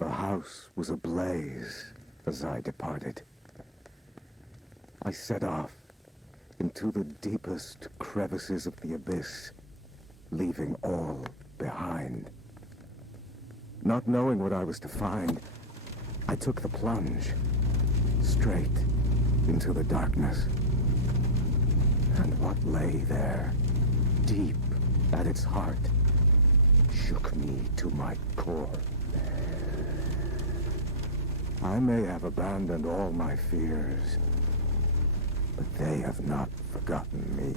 The house was ablaze as I departed. I set off into the deepest crevices of the abyss, leaving all behind. Not knowing what I was to find, I took the plunge, straight into the darkness. And what lay there, deep at its heart, shook me to my core. I may have abandoned all my fears, but they have not forgotten me.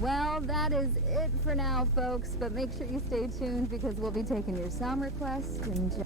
Well, that is it for now, folks, but make sure you stay tuned because we'll be taking your sound requests and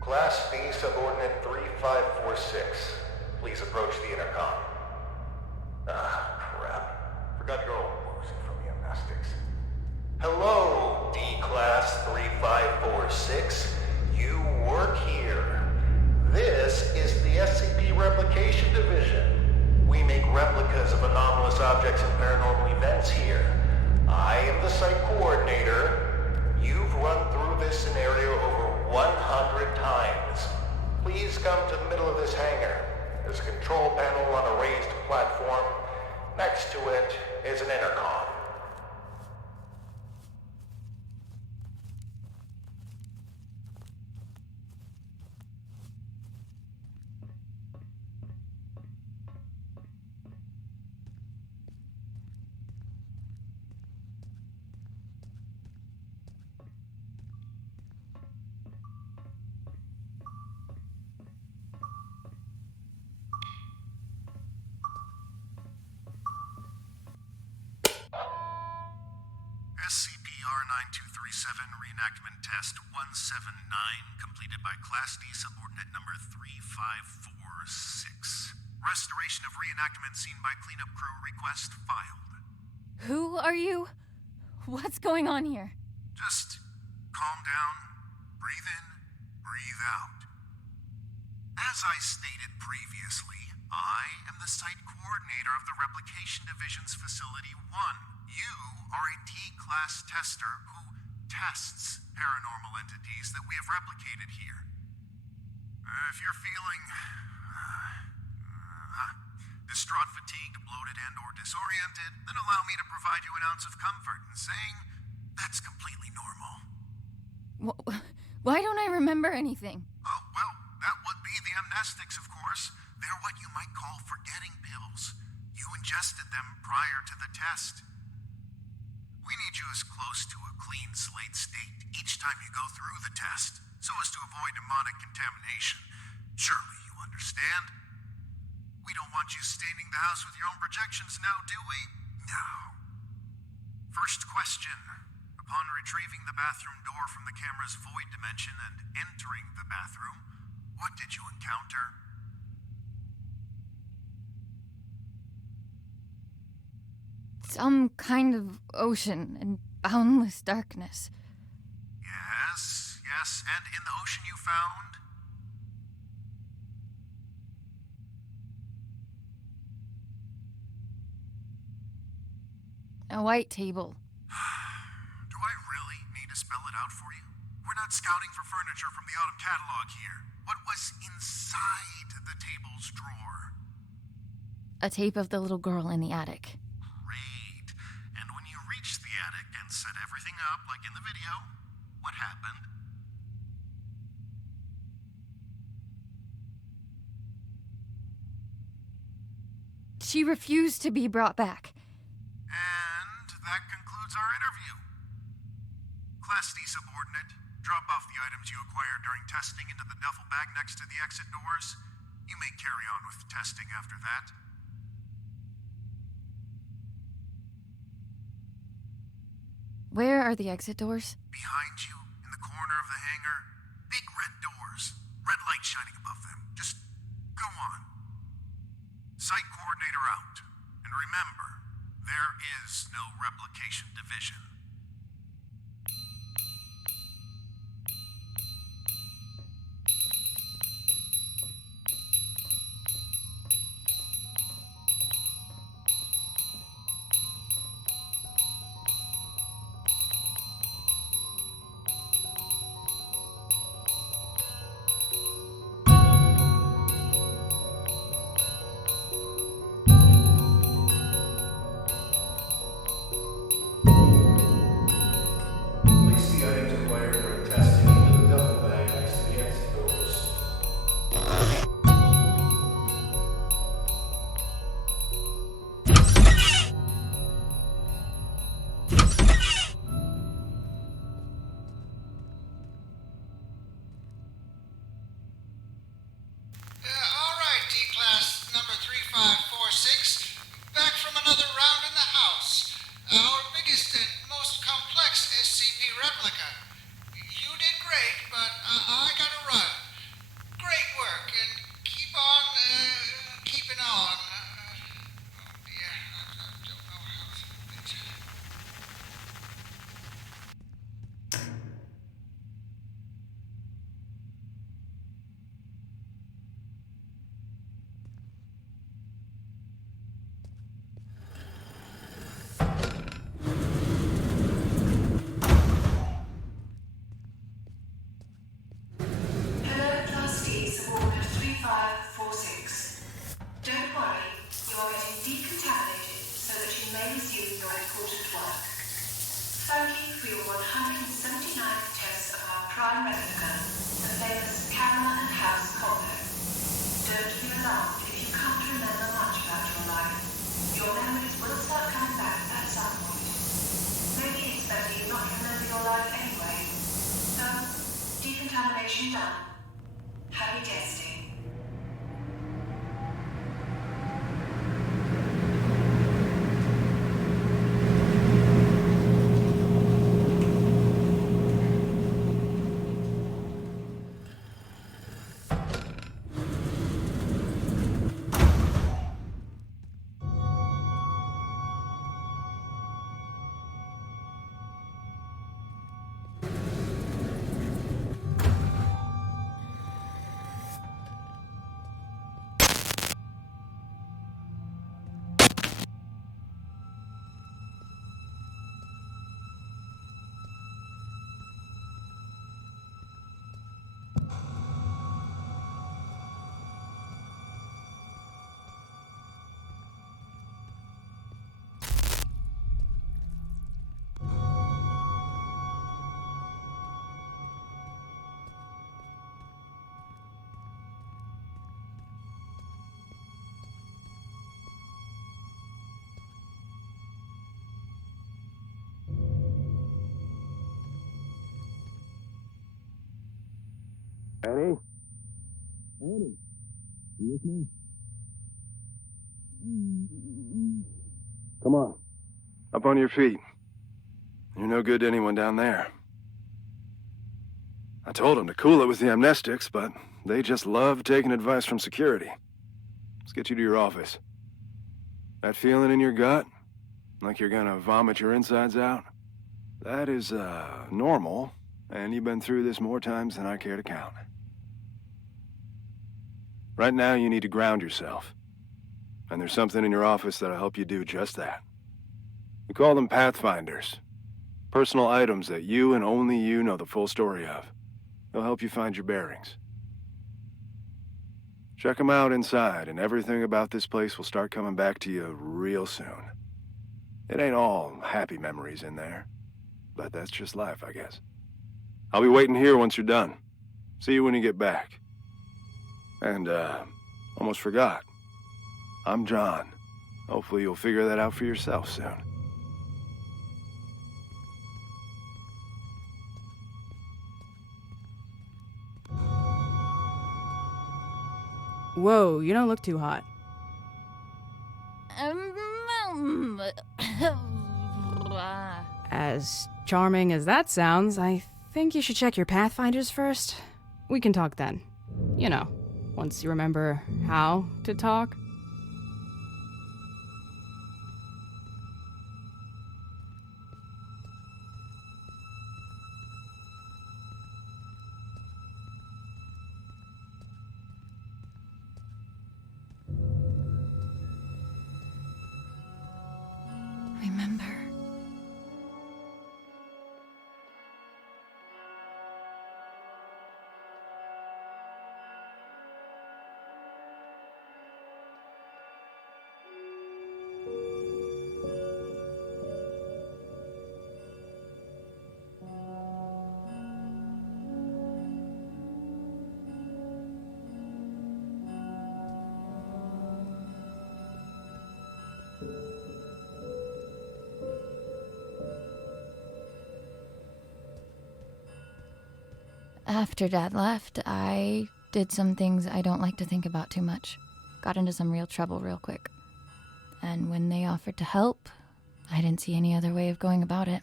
Class B subordinate 3546. Please approach the intercom. Ah, crap. Forgot your old woozy from the amnestics. Hello, D-Class 3546. You work here. This is the SCP Replication Division. We make replicas of anomalous objects and paranormal events here. I am the site coordinator. You've run through this scenario over 100 times. Please come to the middle of this hangar. There's a control panel on a raised platform. Next to it is an intercom. SCP R9237 Reenactment Test 179 completed by Class D Subordinate Number 3546. Restoration of reenactment scene by cleanup crew request filed. Who are you? What's going on here? Just calm down, breathe in, breathe out. As I stated previously, I am the site coordinator of the Replication Division's Facility 1. You are a D-Class tester who tests paranormal entities that we have replicated here. If you're feeling distraught, fatigued, bloated, and/or disoriented, then allow me to provide you an ounce of comfort in saying that's completely normal. Why don't I remember anything? Oh, well, that would be the amnestics, of course. They're what you might call forgetting pills. You ingested them prior to the test. We need you as close to a clean slate state each time you go through the test, so as to avoid demonic contamination. Surely you understand? We don't want you staining the house with your own projections now, do we? No. First question. Upon retrieving the bathroom door from the camera's void dimension and entering the bathroom, what did you encounter? Some kind of ocean and boundless darkness. Yes, and in the ocean you found? A white table. Do I really need to spell it out for you? We're not scouting for furniture from the autumn catalog here. What was inside the table's drawer? A tape of the little girl in the attic. Great. And when you reached the attic and set everything up like in the video, what happened? She refused to be brought back. And that concludes our interview. Class D subordinate, drop off the items you acquired during testing into the duffel bag next to the exit doors. You may carry on with testing after that. Where are the exit doors? Behind you, in the corner of the hangar, big red doors, red light shining above them. Just go on. Site coordinator out. And remember, there is no replication division. prime replica, the famous camera and house combo. Don't be alarmed if you can't remember much about your life. Your memories will start coming back at some point. Maybe it's better you not remember your life anyway. So, decontamination done. Happy testing. Annie? Annie? You with me? Come on. Up on your feet. You're no good to anyone down there. I told them to cool it with the amnestics, but they just love taking advice from security. Let's get you to your office. That feeling in your gut? Like you're gonna vomit your insides out? That is, normal, and you've been through this more times than I care to count. Right now, you need to ground yourself. And there's something in your office that'll help you do just that. We call them Pathfinders. Personal items that you and only you know the full story of. They'll help you find your bearings. Check them out inside, and everything about this place will start coming back to you real soon. It ain't all happy memories in there, but that's just life, I guess. I'll be waiting here once you're done. See you when you get back. And, almost forgot. I'm John. Hopefully you'll figure that out for yourself soon. Whoa, you don't look too hot. As charming as that sounds, I think you should check your Pathfinders first. We can talk then. You know, once you remember how to talk. Remember. After Dad left, I did some things I don't like to think about too much. Got into some real trouble real quick. And when they offered to help, I didn't see any other way of going about it.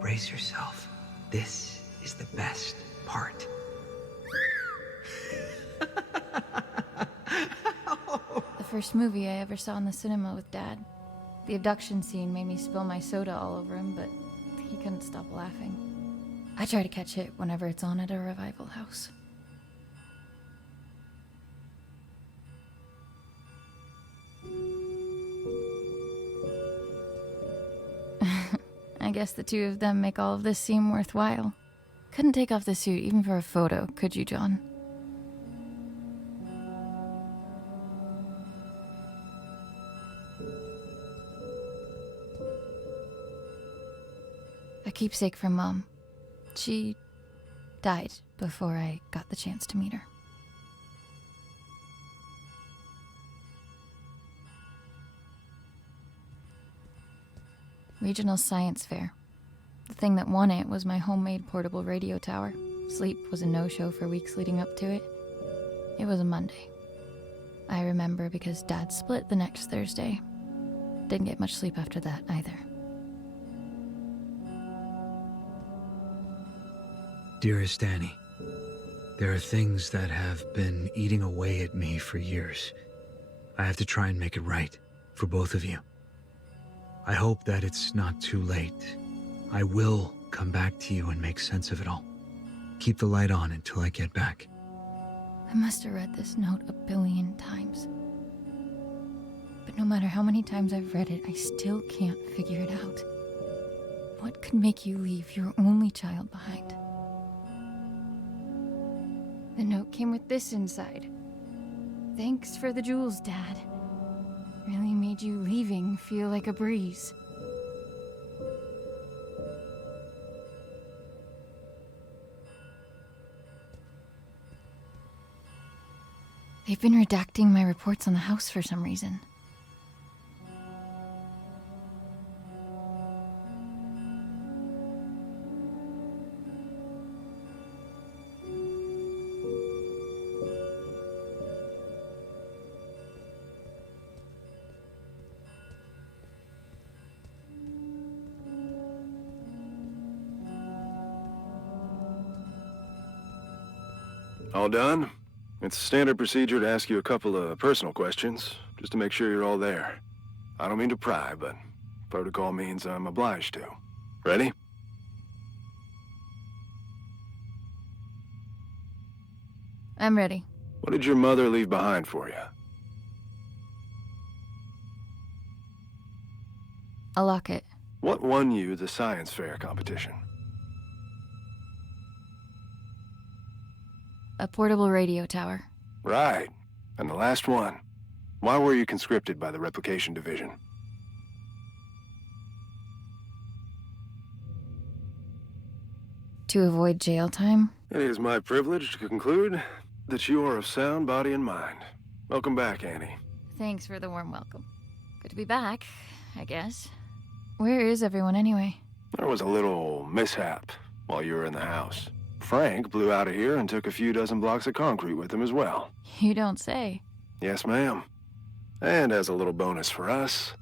Brace yourself. This is the best part. The first movie I ever saw in the cinema with Dad. The abduction scene made me spill my soda all over him, but he couldn't stop laughing. I try to catch it whenever it's on at a revival house. I guess the two of them make all of this seem worthwhile. Couldn't take off the suit even for a photo, could you, John? A keepsake from Mom. She died before I got the chance to meet her. Regional Science Fair. The thing that won it was my homemade portable radio tower. Sleep was a no-show for weeks leading up to it. It was a Monday. I remember because Dad split the next Thursday. Didn't get much sleep after that either. Dearest Annie, there are things that have been eating away at me for years. I have to try and make it right for both of you. I hope that it's not too late. I will come back to you and make sense of it all. Keep the light on until I get back. I must have read this note a billion times. But no matter how many times I've read it, I still can't figure it out. What could make you leave your only child behind? The note came with this inside. Thanks for the jewels, Dad. Really made you leaving feel like a breeze. They've been redacting my reports on the house for some reason. All done? It's standard procedure to ask you a couple of personal questions, just to make sure you're all there. I don't mean to pry, but protocol means I'm obliged to. Ready? I'm ready. What did your mother leave behind for you? A locket. What won you the science fair competition? A portable radio tower. Right. And the last one. Why were you conscripted by the Replication Division? To avoid jail time? It is my privilege to conclude that you are of sound body and mind. Welcome back, Annie. Thanks for the warm welcome. Good to be back, I guess. Where is everyone anyway? There was a little mishap while you were in the house. Frank blew out of here and took a few dozen blocks of concrete with him as well. You don't say. Yes, ma'am. And as a little bonus for us,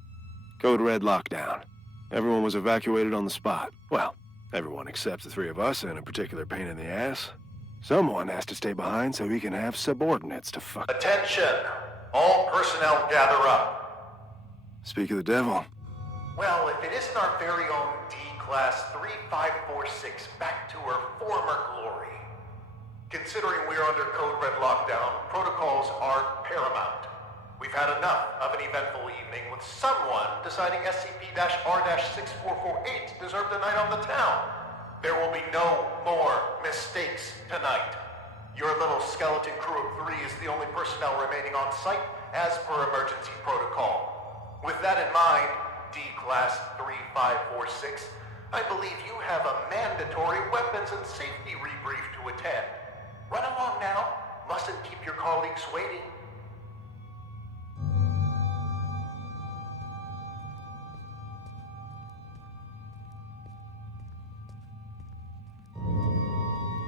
Code Red lockdown. Everyone was evacuated on the spot. Well, everyone except the three of us and a particular pain in the ass. Someone has to stay behind so he can have subordinates to fuck. Attention! All personnel gather up. Speak of the devil. Well, if it isn't our very own D-Class 3546 back to her former glory. Considering we're under Code Red lockdown, protocols are paramount. We've had enough of an eventful evening with someone deciding SCP-R-6448 deserved a night on the town. There will be no more mistakes tonight. Your little skeleton crew of 3 is the only personnel remaining on site as per emergency protocol. With that in mind, D-Class 3546, I believe you have a mandatory weapons and safety rebrief to attend. Run along now. Mustn't keep your colleagues waiting.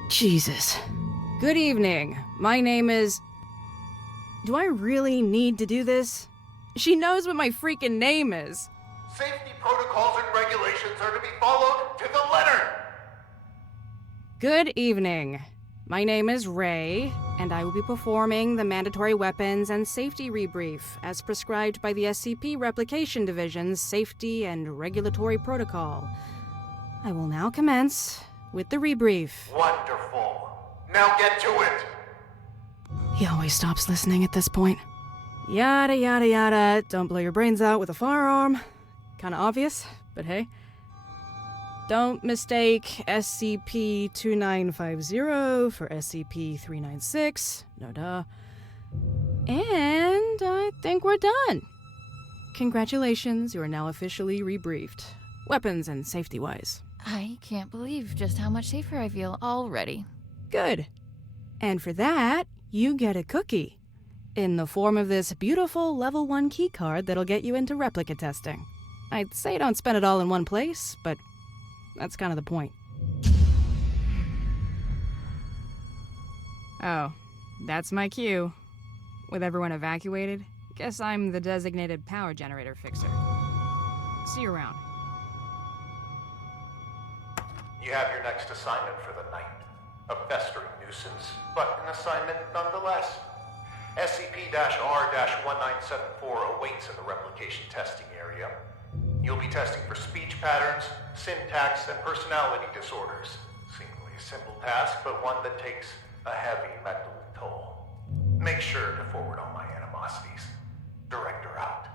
Jesus. Good evening. My name is... Do I really need to do this? She knows what my freaking name is. Safety protocols and regulations are to be followed to the letter. Good evening. My name is Ray, and I will be performing the mandatory weapons and safety rebrief as prescribed by the SCP Replication Division's Safety and Regulatory Protocol. I will now commence with the rebrief. Wonderful. Now get to it. He always stops listening at this point. Yada yada yada, don't blow your brains out with a firearm. Kinda obvious, but hey. Don't mistake SCP-2950 for SCP-396. No duh. And I think we're done. Congratulations, you are now officially rebriefed. Weapons and safety-wise. I can't believe just how much safer I feel already. Good. And for that, you get a cookie. In the form of this beautiful level 1 keycard that'll get you into replica testing. I'd say don't spend it all in one place, but that's kind of the point. Oh, that's my cue. With everyone evacuated, guess I'm the designated power generator fixer. See you around. You have your next assignment for the night. A festering nuisance, but an assignment nonetheless. SCP-R-1974 awaits in the replication testing area. You'll be testing for speech patterns, syntax, and personality disorders. Seemingly a simple task, but one that takes a heavy mental toll. Make sure to forward all my animosities. Director out.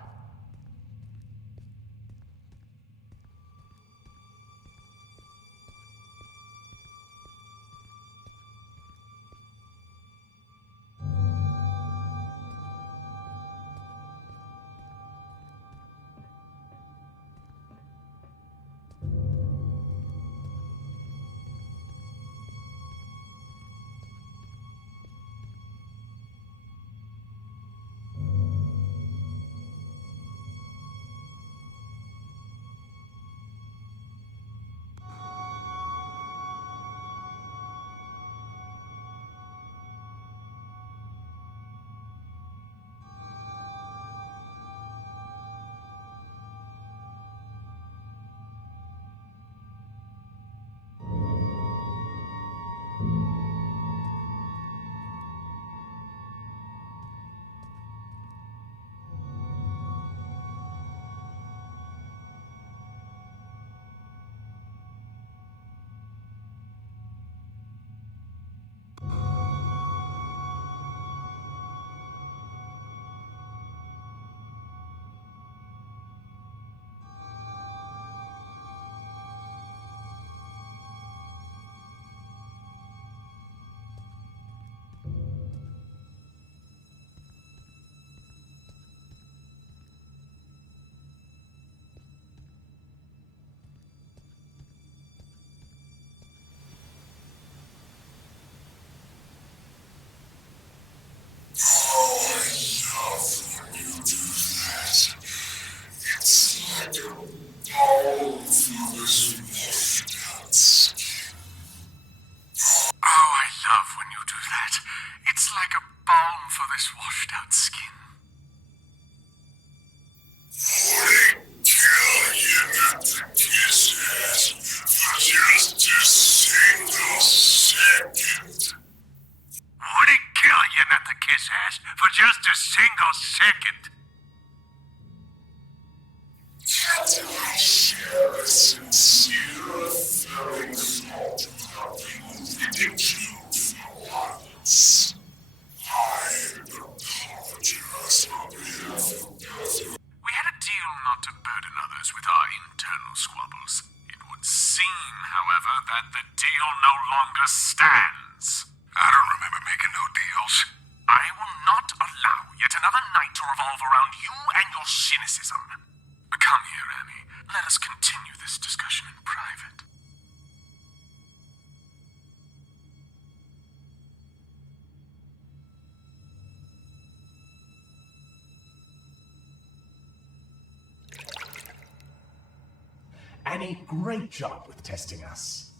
Annie, great job with testing us.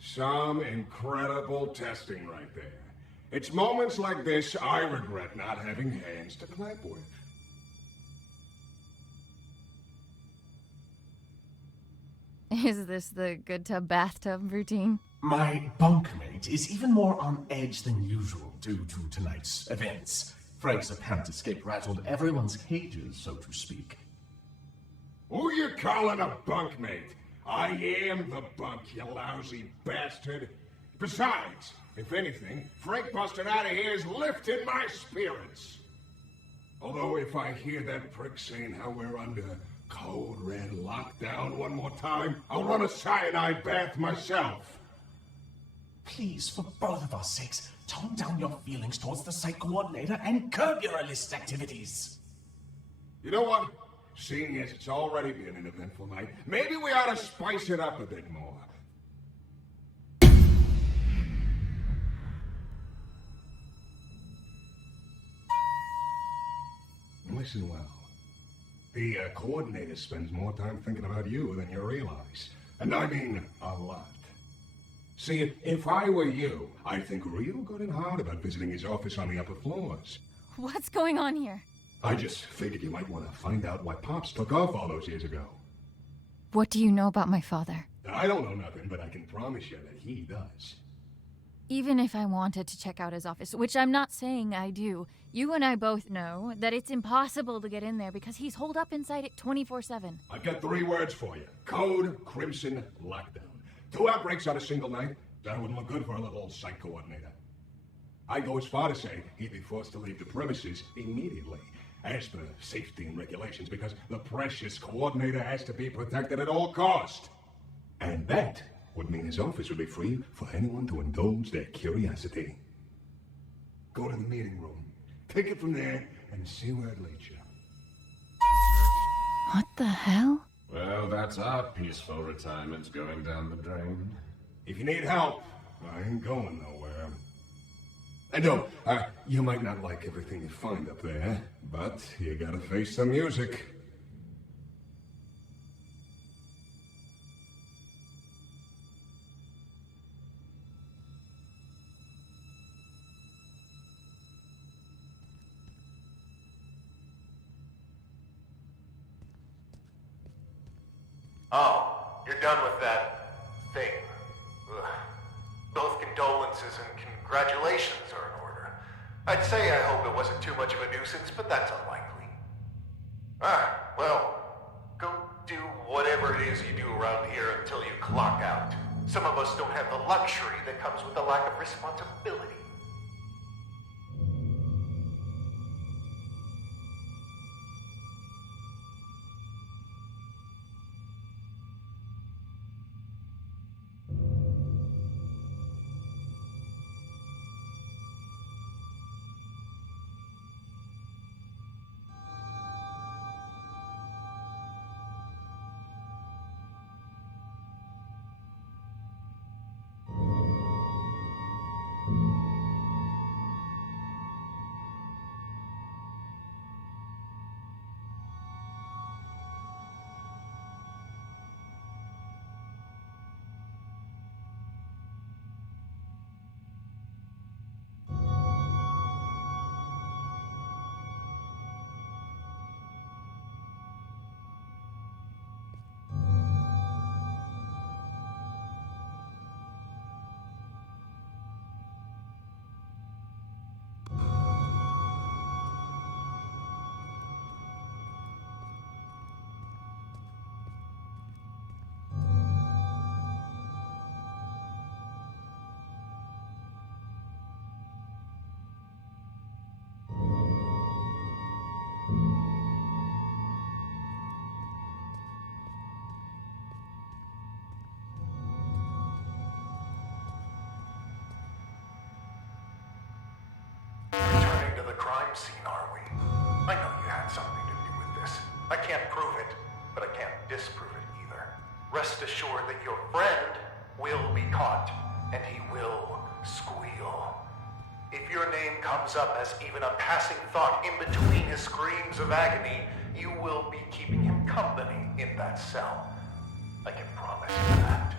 Some incredible testing right there. It's moments like this I regret not having hands to clap with. Is this the good tub bathtub routine? My bunkmate is even more on edge than usual due to tonight's events. Frank's apparent escape rattled everyone's cages, so to speak. Who you calling a bunkmate? I am the bunk, you lousy bastard. Besides, if anything, Frank busted out of here has lifted my spirits. Although if I hear that prick saying how we're under Code red lockdown one more time? I'll run a cyanide bath myself. Please, for both of our sakes, tone down your feelings towards the site coordinator and curb your illicit activities. You know what? Seeing as it's already been an eventful night, maybe we ought to spice it up a bit more. Listen well. The coordinator spends more time thinking about you than you realize. And I mean a lot. See, if I were you, I'd think real good and hard about visiting his office on the upper floors. What's going on here? I just figured you might want to find out why Pops took off all those years ago. What do you know about my father? I don't know nothing, but I can promise you that he does. Even if I wanted to check out his office, which I'm not saying I do, you and I both know that it's impossible to get in there because he's holed up inside it 24/7. I've got 3 words for you. Code Crimson Lockdown. 2 outbreaks on a single night? That wouldn't look good for a little site coordinator. I'd go as far to say he'd be forced to leave the premises immediately, as per safety and regulations, because the precious coordinator has to be protected at all cost. And that would mean his office would be free for anyone to indulge their curiosity. Go to the meeting room, take it from there, and see where it leads you. What the hell? Well, that's our peaceful retirement going down the drain. If you need help, I ain't going nowhere. And no, you might not like everything you find up there, but you gotta face the music. Oh, you're done with that thing. Ugh. Both condolences and congratulations are in order. I'd say I hope it wasn't too much of a nuisance, but that's unlikely. Well, go do whatever it is you do around here until you clock out. Some of us don't have the luxury that comes with the lack of responsibility. Returning to the crime scene, are we? I know you had something to do with this. I can't prove it, but I can't disprove it either. Rest assured that your friend will be caught, and he will squeal. If your name comes up as even a passing thought in between his screams of agony, you will be keeping him company in that cell. I can promise you that.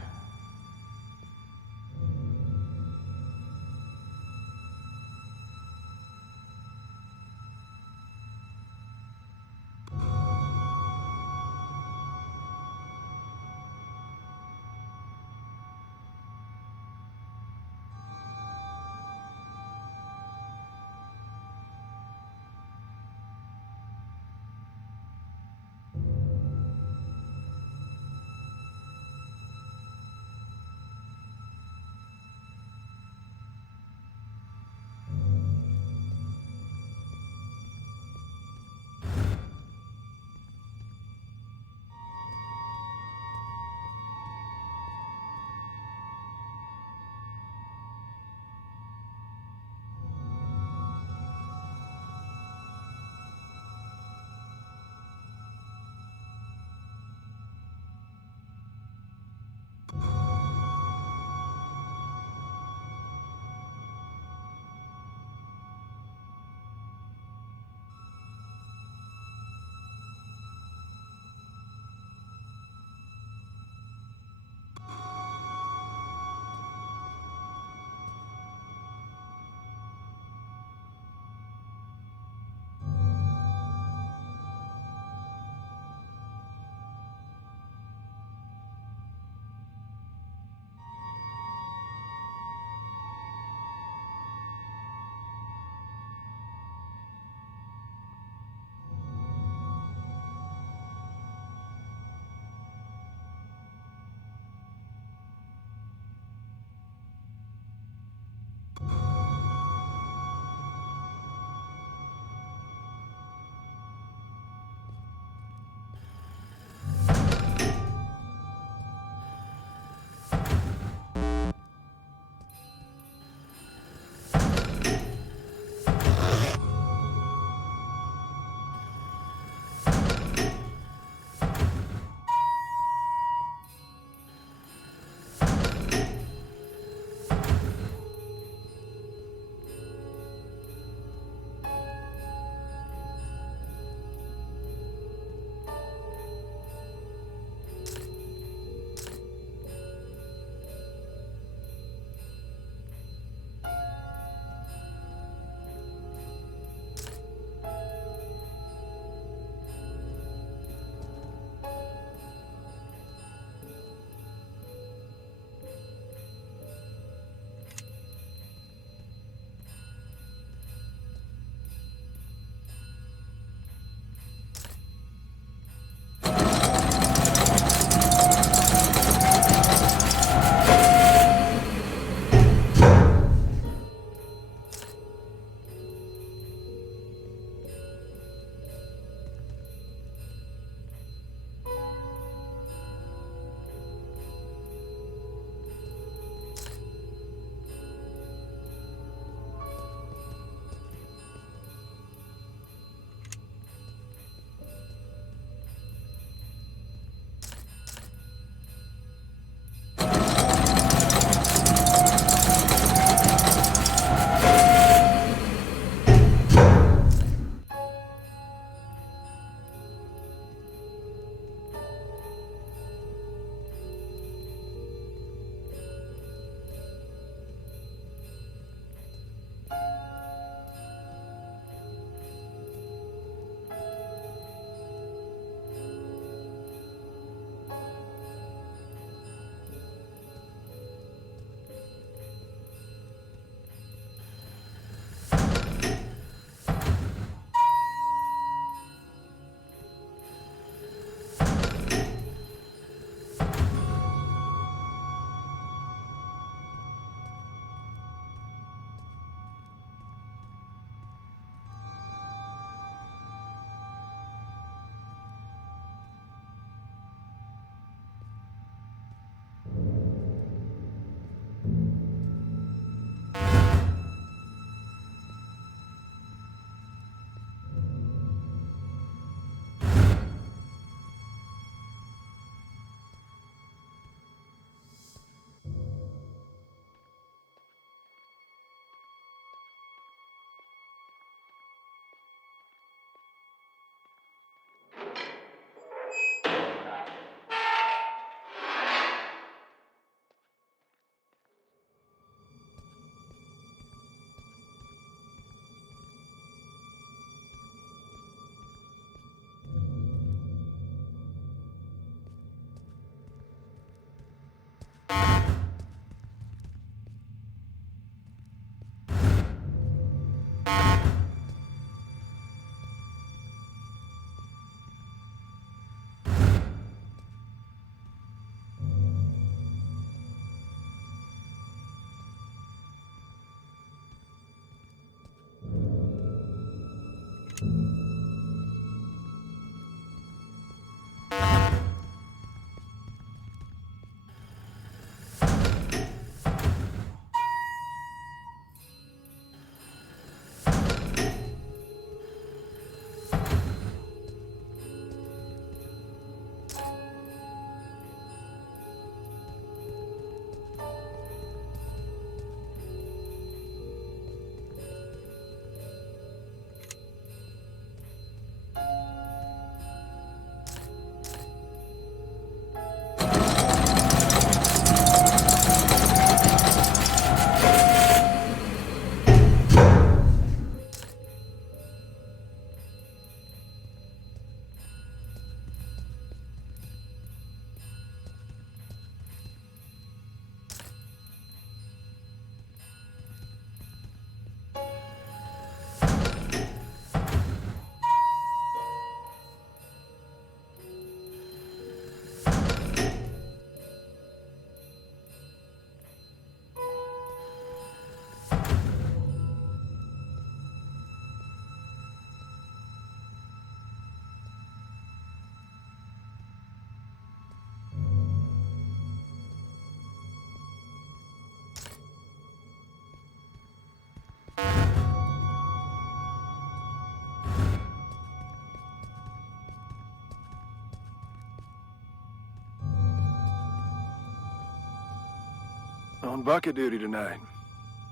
On bucket duty tonight.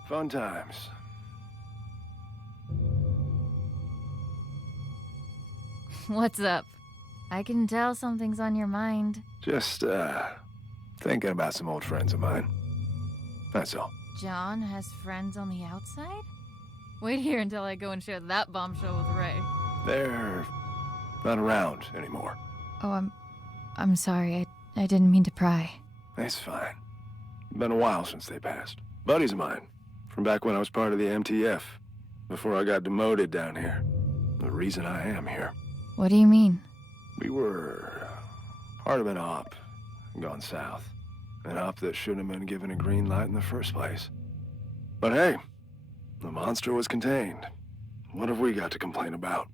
Fun times. What's up? I can tell something's on your mind. Just, thinking about some old friends of mine. That's all. John has friends on the outside? Wait here until I go and share that bombshell with Ray. They're not around anymore. Oh, I'm sorry. I didn't mean to pry. It's fine. Been a while since they passed. Buddies of mine, from back when I was part of the MTF, before I got demoted down here. The reason I am here. What do you mean? We were part of an op gone south. An op that shouldn't have been given a green light in the first place. But hey, the monster was contained. What have we got to complain about?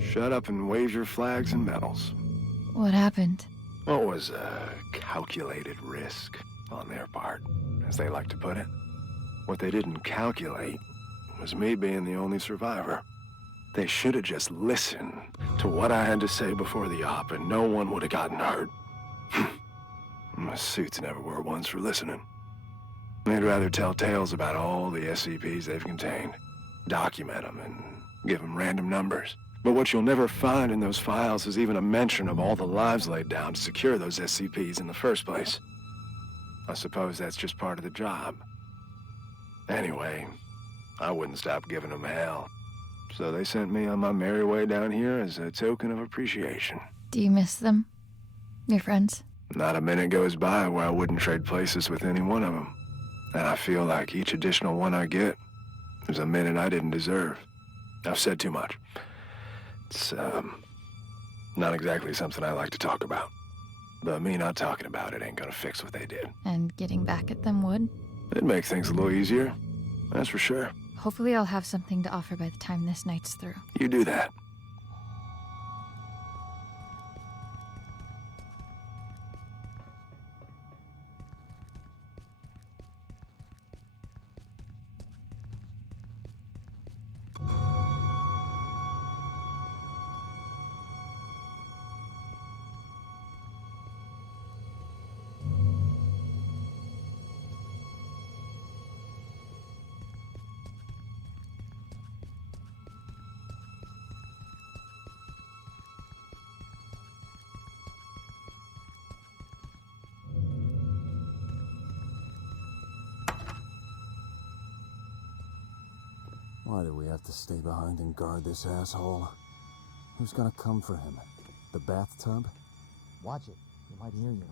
Shut up and wave your flags and medals. What happened? What was a calculated risk on their part, as they like to put it. What they didn't calculate was me being the only survivor. They should have just listened to what I had to say before the op, and no one would have gotten hurt. My suits never were ones for listening. They'd rather tell tales about all the SCPs they've contained, document them, and give them random numbers. But what you'll never find in those files is even a mention of all the lives laid down to secure those SCPs in the first place. I suppose that's just part of the job. Anyway, I wouldn't stop giving them hell. So they sent me on my merry way down here as a token of appreciation. Do you miss them? Your friends? Not a minute goes by where I wouldn't trade places with any one of them. And I feel like each additional one I get is a minute I didn't deserve. I've said too much. It's, not exactly something I like to talk about. But me not talking about it ain't gonna fix what they did. And getting back at them would? It'd make things a little easier, that's for sure. Hopefully I'll have something to offer by the time this night's through. You do that. Why do we have to stay behind and guard this asshole? Who's gonna come for him? The bathtub? Watch it. He might hear you.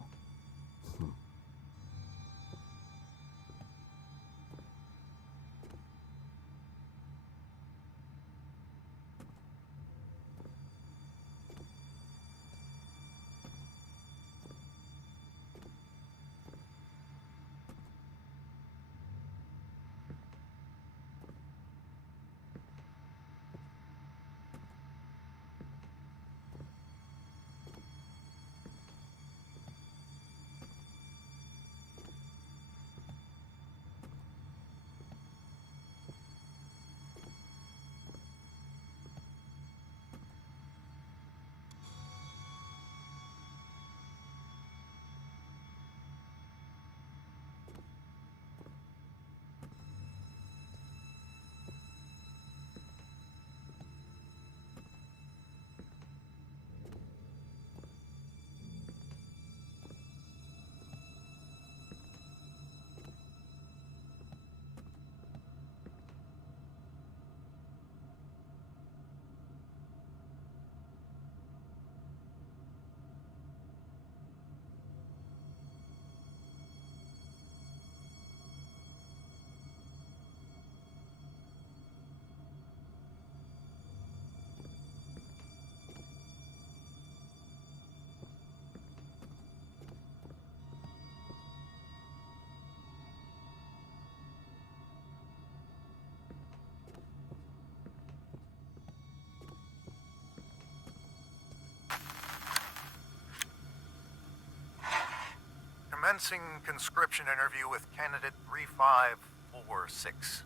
Commencing conscription interview with candidate 3546.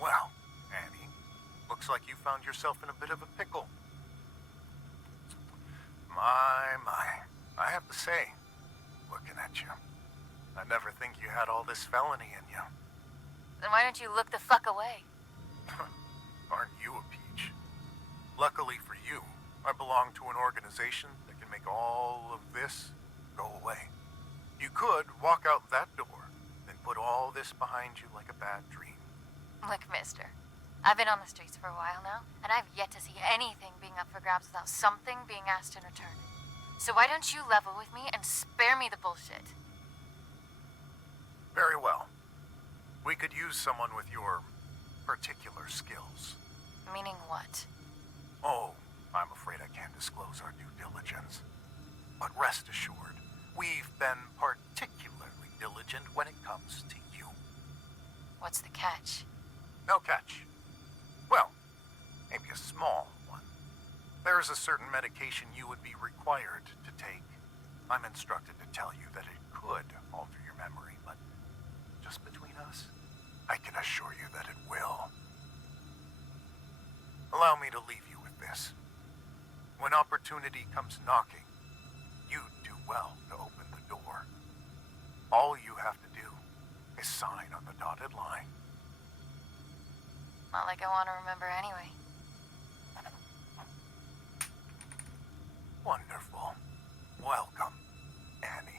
Well, Annie, looks like you found yourself in a bit of a pickle. My. I have to say, looking at you, I never think you had all this felony in you. Then why don't you look the fuck away? Aren't you a peach? Luckily for you, I belong to an organization that can make all of this go away. You could walk out that door and put all this behind you like a bad dream. Look, mister. I've been on the streets for a while now, and I've yet to see anything being up for grabs without something being asked in return. So why don't you level with me and spare me the bullshit? Very well. We could use someone with your particular skills. Meaning what? Oh, I'm afraid I can't disclose our due diligence. But rest assured, we've been particularly diligent when it comes to you. What's the catch? No catch. Well, maybe a small one. There is a certain medication you would be required to take. I'm instructed to tell you that it could alter your memory, but just between us, I can assure you that it will. Allow me to leave you with this. When opportunity comes knocking, you'd do well to open the door. All you have to do is sign on the dotted line. Not like I want to remember anyway. Wonderful. Welcome, Annie.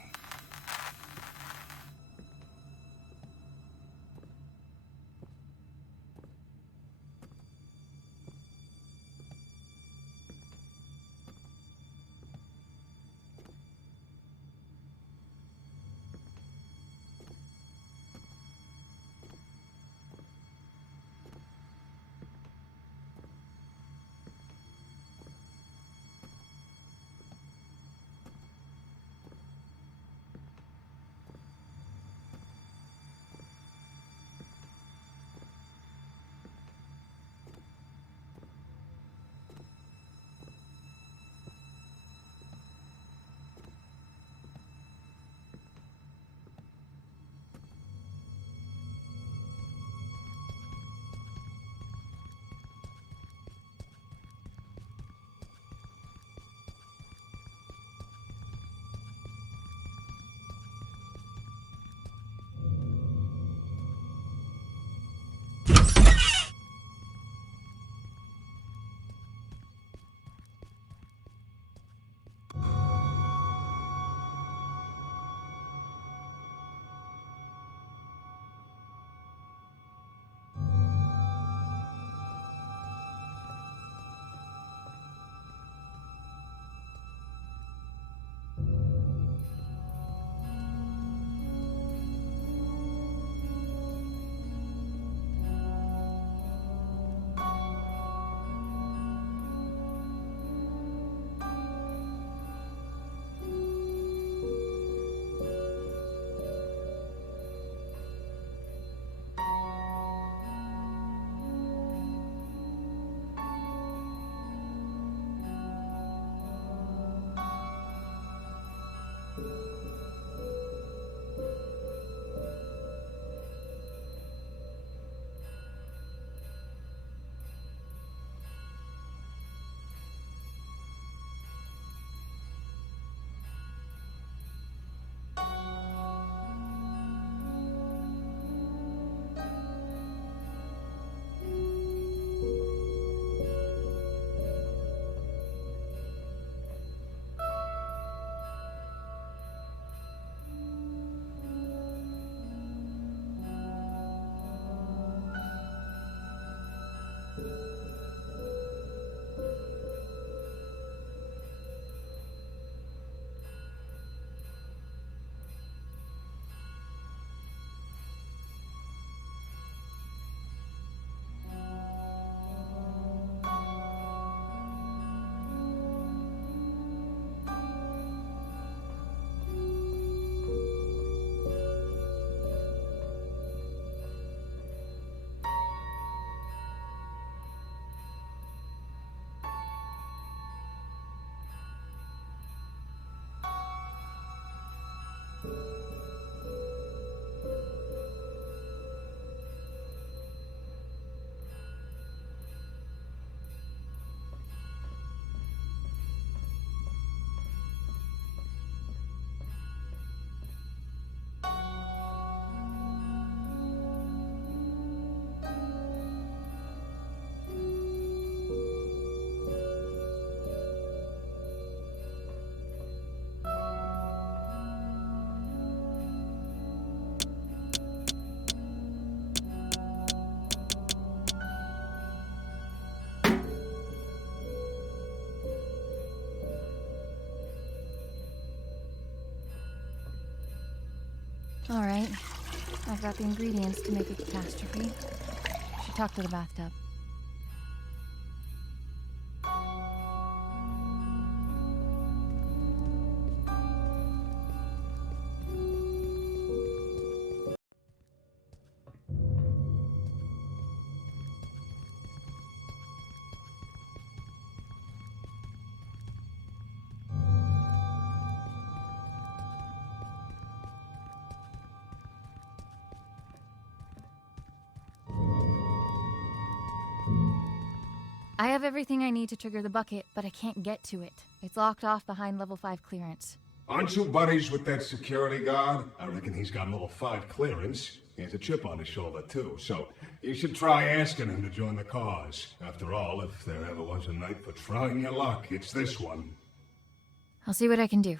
All right. I've got the ingredients to make a catastrophe. Should talk to the bathtub. I have everything I need to trigger the bucket, but I can't get to it. It's locked off behind level 5 clearance. Aren't you buddies with that security guard? I reckon he's got level 5 clearance. He has a chip on his shoulder, too, so you should try asking him to join the cause. After all, if there ever was a night for trying your luck, it's this one. I'll see what I can do.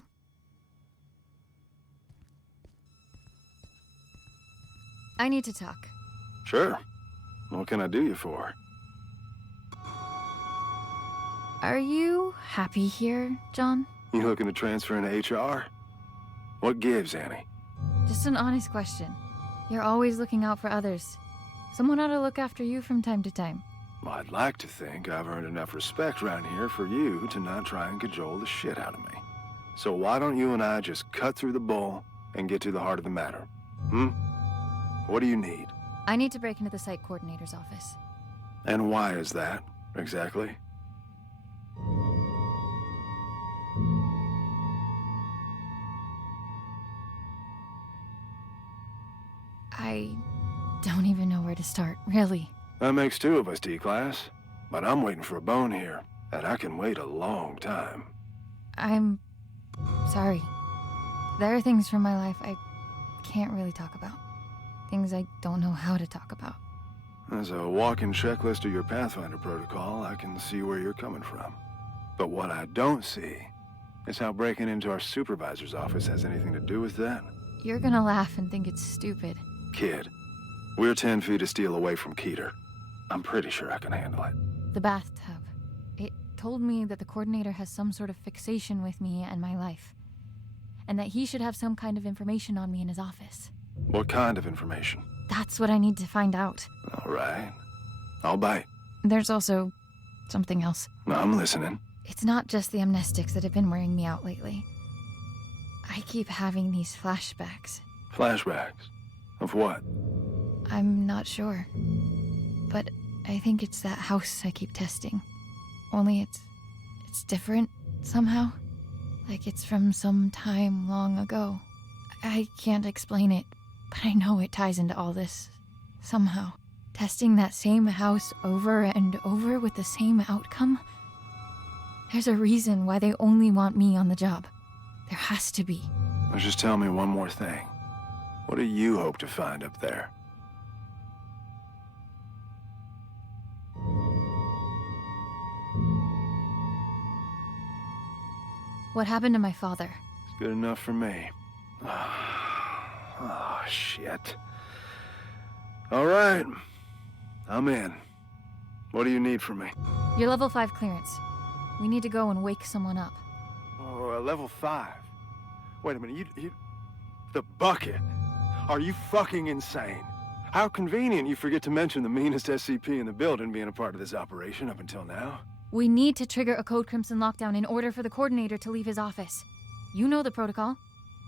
I need to talk. Sure. What can I do you for? Are you happy here, John? You looking to transfer into HR? What gives, Annie? Just an honest question. You're always looking out for others. Someone ought to look after you from time to time. Well, I'd like to think I've earned enough respect around here for you to not try and cajole the shit out of me. So why don't you and I just cut through the bull and get to the heart of the matter? What do you need? I need to break into the site coordinator's office. And why is that, exactly? I don't even know where to start, really. That makes two of us, D-Class. But I'm waiting for a bone here, and I can wait a long time. I'm sorry. There are things from my life I can't really talk about. Things I don't know how to talk about. As a walking checklist of your Pathfinder protocol, I can see where you're coming from. But what I don't see is how breaking into our supervisor's office has anything to do with that. You're gonna laugh and think it's stupid. Kid, we're 10 feet of steel away from Keter. I'm pretty sure I can handle it. The bathtub. It told me that the coordinator has some sort of fixation with me and my life. And that he should have some kind of information on me in his office. What kind of information? That's what I need to find out. All right. I'll bite. There's also something else. I'm listening. It's not just the amnestics that have been wearing me out lately. I keep having these flashbacks. Flashbacks? Of what? I'm not sure. But I think it's that house I keep testing. Only it's different somehow. Like it's from some time long ago. I can't explain it, but I know it ties into all this. Somehow. Testing that same house over and over with the same outcome. There's a reason why they only want me on the job. There has to be. Now just tell me one more thing. What do you hope to find up there? What happened to my father? It's good enough for me. Oh, shit. All right. I'm in. What do you need from me? Your level 5 clearance. We need to go and wake someone up. Oh, level 5. Wait a minute, you... The bucket? Are you fucking insane? How convenient you forget to mention the meanest SCP in the building being a part of this operation up until now. We need to trigger a Code Crimson lockdown in order for the coordinator to leave his office. You know the protocol,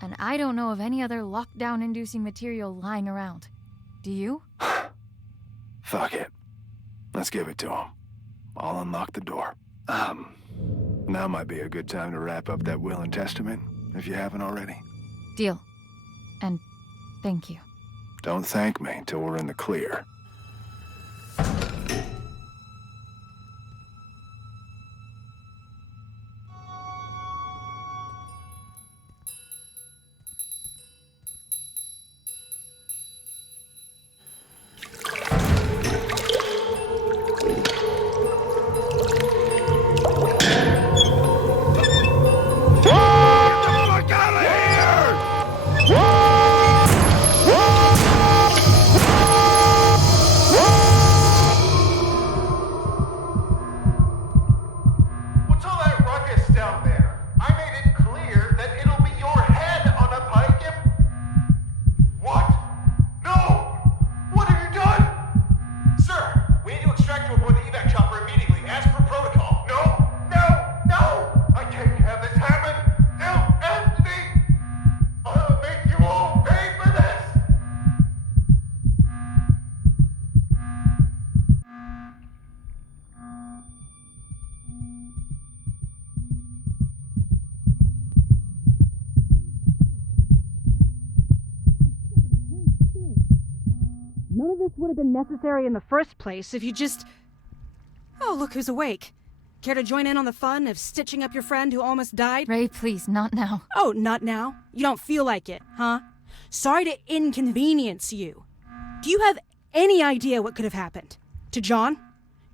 and I don't know of any other lockdown-inducing material lying around. Do you? Fuck it. Let's give it to him. I'll unlock the door. Now might be a good time to wrap up that will and testament, if you haven't already. Deal. And thank you. Don't thank me till we're in the clear. this would have been necessary in the first place if you just... Oh, look who's awake. Care to join in on the fun of stitching up your friend who almost died? Ray, please, not now. Oh, not now? You don't feel like it, huh? Sorry to inconvenience you. Do you have any idea what could have happened? To John?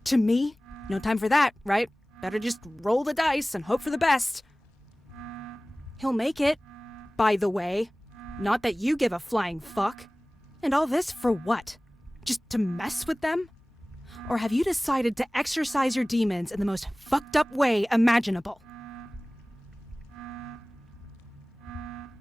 To me? No time for that, right? Better just roll the dice and hope for the best. He'll make it, by the way. Not that you give a flying fuck. And all this for what? Just to mess with them? Or have you decided to exercise your demons in the most fucked up way imaginable?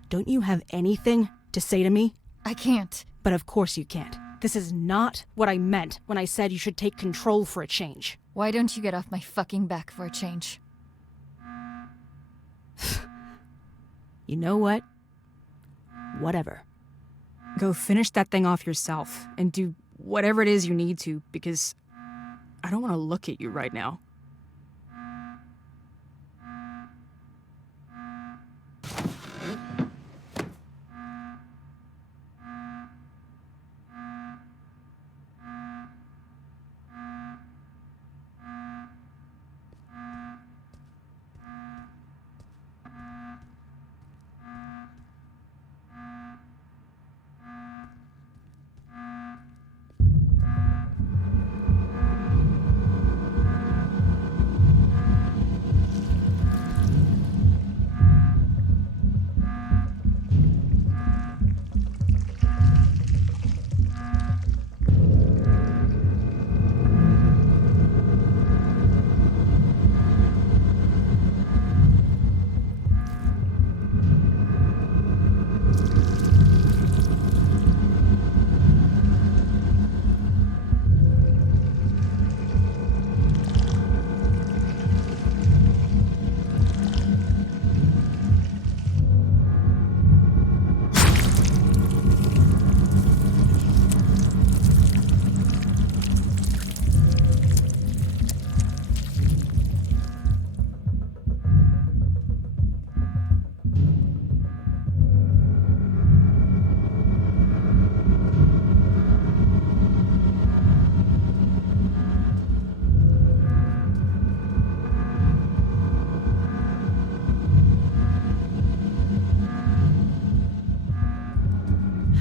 Don't you have anything to say to me? I can't. But of course you can't. This is not what I meant when I said you should take control for a change. Why don't you get off my fucking back for a change? You know what? Whatever. Go finish that thing off yourself and do whatever it is you need to, because I don't want to look at you right now.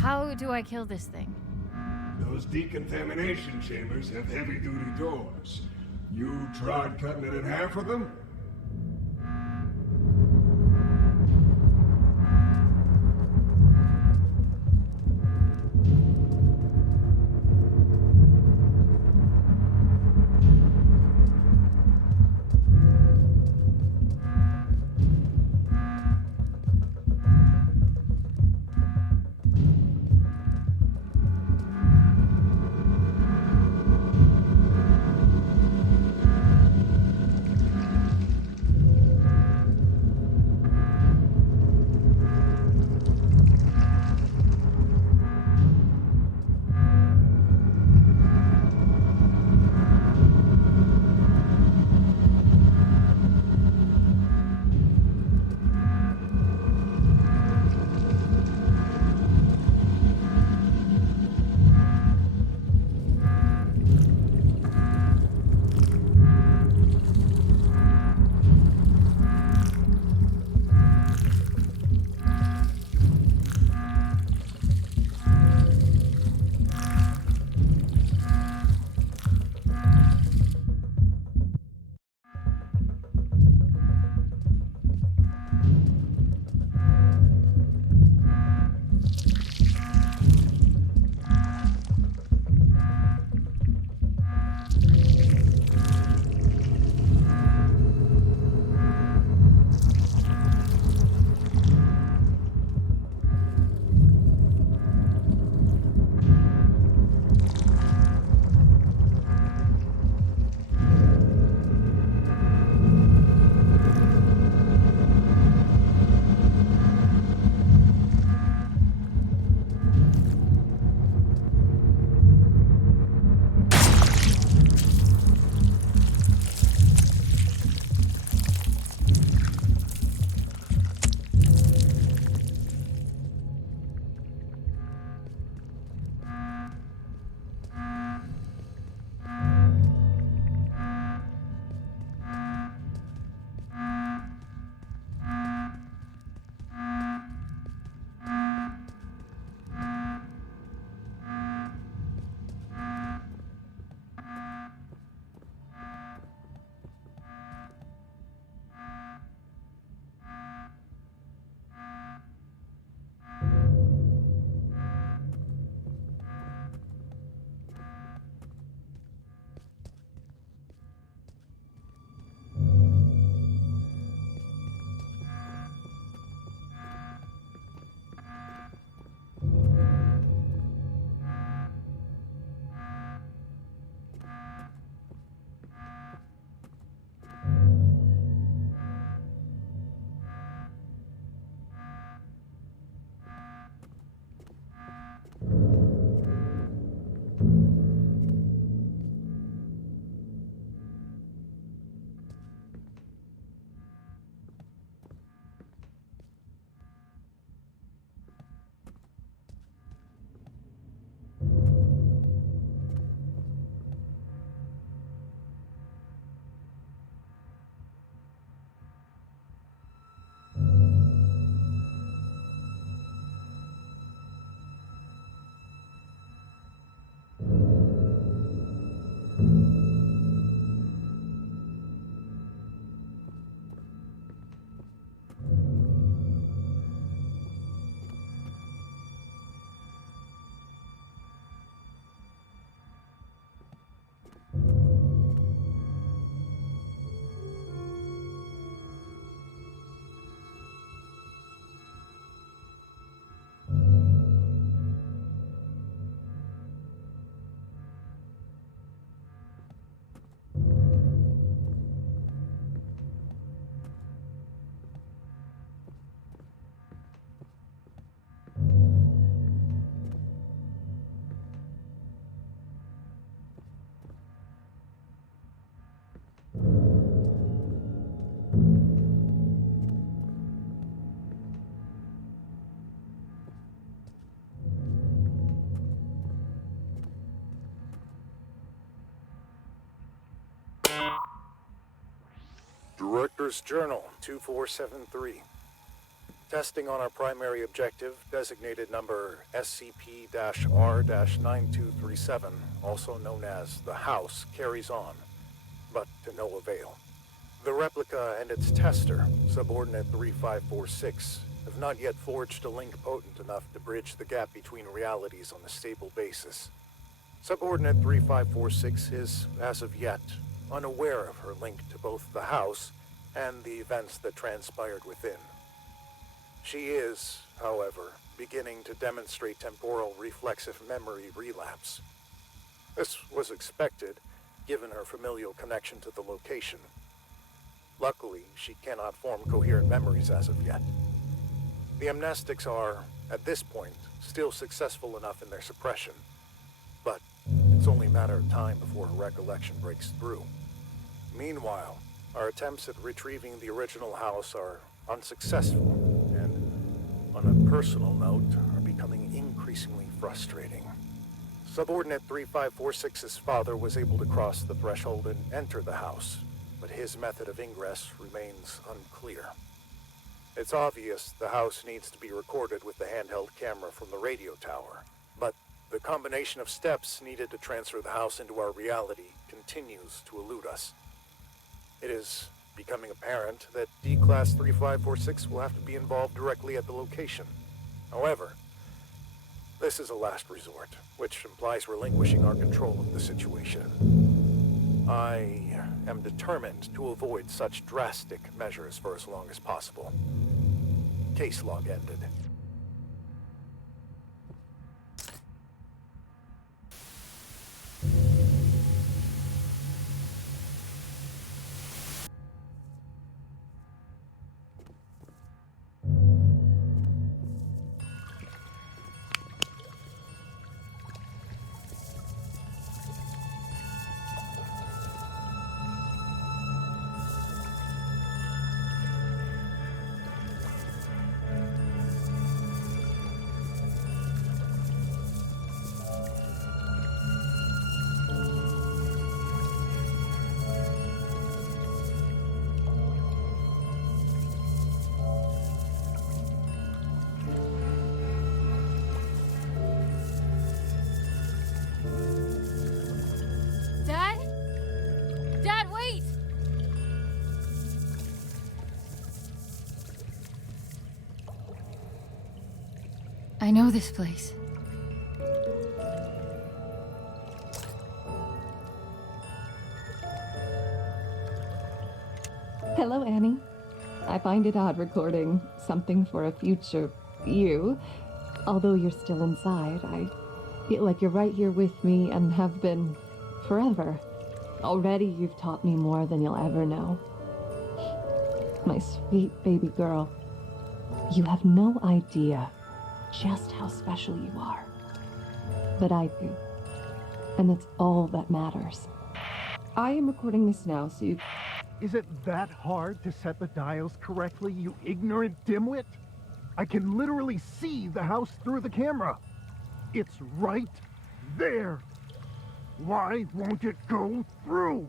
How do I kill this thing? Those decontamination chambers have heavy-duty doors. You tried cutting it in half with them? Workers' Journal 2473. Testing on our primary objective, designated number SCP-R-9237, also known as the House, carries on, but to no avail. The replica and its tester, Subordinate 3546, have not yet forged a link potent enough to bridge the gap between realities on a stable basis. Subordinate 3546 is, as of yet, unaware of her link to both the House and the events that transpired within. She is, however, beginning to demonstrate temporal reflexive memory relapse. This was expected, given her familial connection to the location. Luckily, she cannot form coherent memories as of yet. The amnestics are, at this point, still successful enough in their suppression, but it's only a matter of time before her recollection breaks through. Meanwhile, our attempts at retrieving the original house are unsuccessful, and, on a personal note, are becoming increasingly frustrating. Subordinate 3546's father was able to cross the threshold and enter the house, but his method of ingress remains unclear. It's obvious the house needs to be recorded with the handheld camera from the radio tower, but the combination of steps needed to transfer the house into our reality continues to elude us. It is becoming apparent that D-Class 3546 will have to be involved directly at the location. However, this is a last resort, which implies relinquishing our control of the situation. I am determined to avoid such drastic measures for as long as possible. Case log ended. Dad? Dad, wait! I know this place. Hello, Annie. I find it odd recording something for a future you. Although you're still inside, I feel like you're right here with me and have been forever. Already you've taught me more than you'll ever know. My sweet baby girl, you have no idea just how special you are. But I do. And that's all that matters. I am recording this now, so you... Is it that hard to set the dials correctly, you ignorant dimwit? I can literally see the house through the camera. It's right there. Why won't it go through?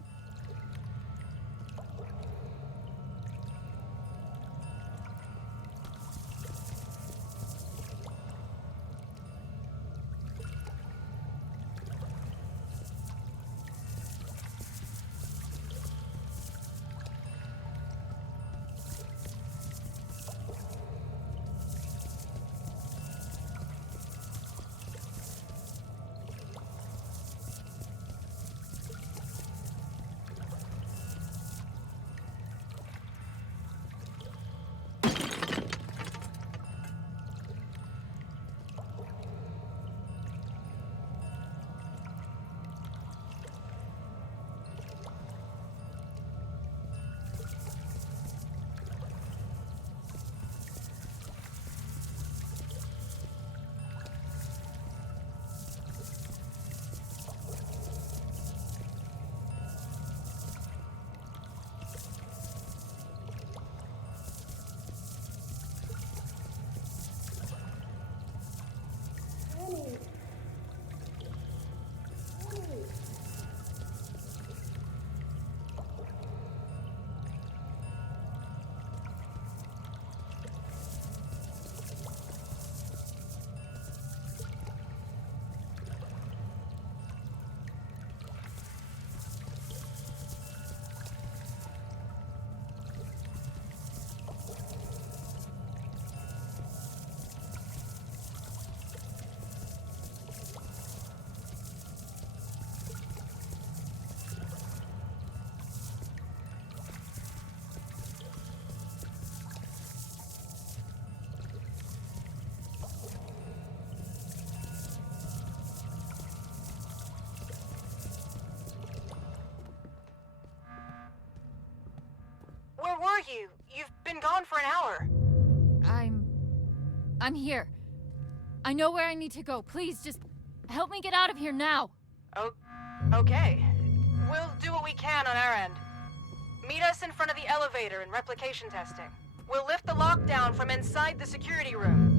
you? You've been gone for an hour. I'm here. I know where I need to go. Please, just help me get out of here now. Oh, okay. We'll do what we can on our end. Meet us in front of the elevator in replication testing. We'll lift the lockdown from inside the security room.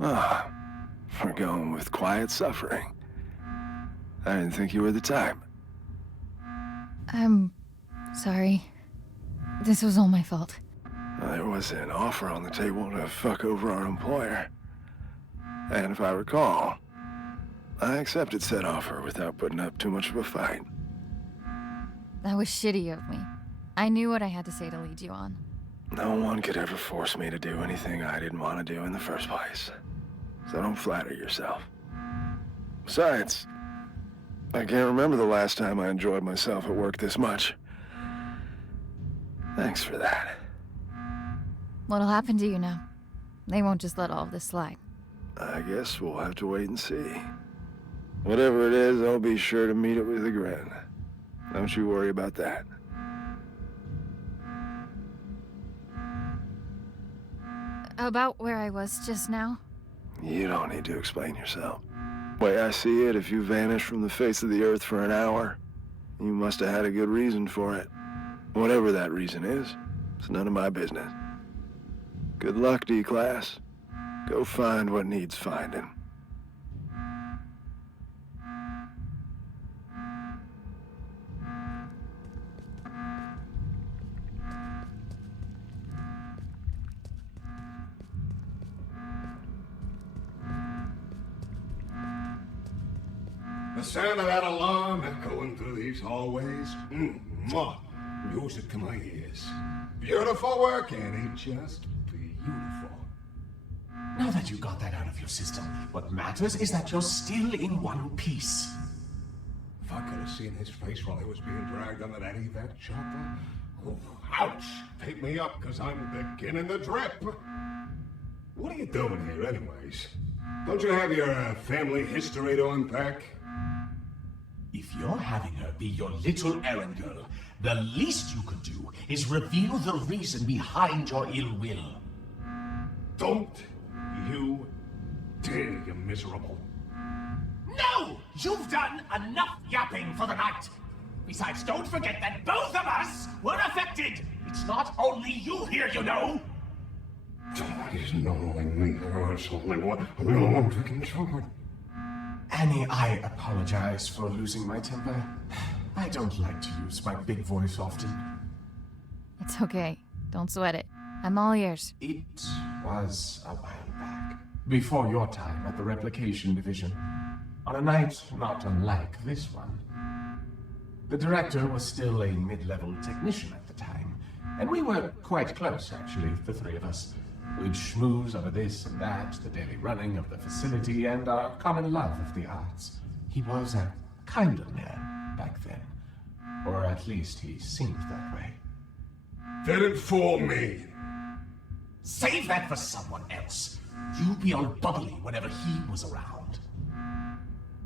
Ah, we're going with quiet suffering. I didn't think you were the type. I'm sorry. This was all my fault. There was an offer on the table to fuck over our employer. And if I recall, I accepted said offer without putting up too much of a fight. That was shitty of me. I knew what I had to say to lead you on. No one could ever force me to do anything I didn't want to do in the first place. So don't flatter yourself. Besides, I can't remember the last time I enjoyed myself at work this much. Thanks for that. What'll happen to you now? They won't just let all of this slide. I guess we'll have to wait and see. Whatever it is, I'll be sure to meet it with a grin. Don't you worry about that. About where I was just now? You don't need to explain yourself. Way I see it, if you vanished from the face of the earth for an hour, you must have had a good reason for it. Whatever that reason is, it's none of my business. Good luck, D-Class. Go find what needs finding. The sound of that alarm echoing through these hallways. Music to my ears. Beautiful work, Annie. Just beautiful. Now that you got that out of your system, what matters is that you're still in one piece. If I could have seen his face while he was being dragged under that evac chopper. Oh, ouch! Take me up, because I'm beginning the drip. What are you doing here, anyways? Don't you have your family history to unpack? If you're having her be your little errand girl, the least you could do is reveal the reason behind your ill will. Don't you dare, you miserable. No! You've done enough yapping for the night! Besides, don't forget that both of us were affected! It's not only you here, you know! It's not only me, it's only one freaking children. Annie, I apologize for losing my temper. I don't like to use my big voice often. It's okay. Don't sweat it. I'm all ears. It was a while back, before your time at the Replication Division, on a night not unlike this one. The director was still a mid-level technician at the time, and we were quite close, actually, the three of us. We'd schmooze over this and that, the daily running of the facility, and our common love of the arts. He was a kinder man back then. Or at least he seemed that way. Didn't fool me. Save that for someone else. You'd be all bubbly whenever he was around.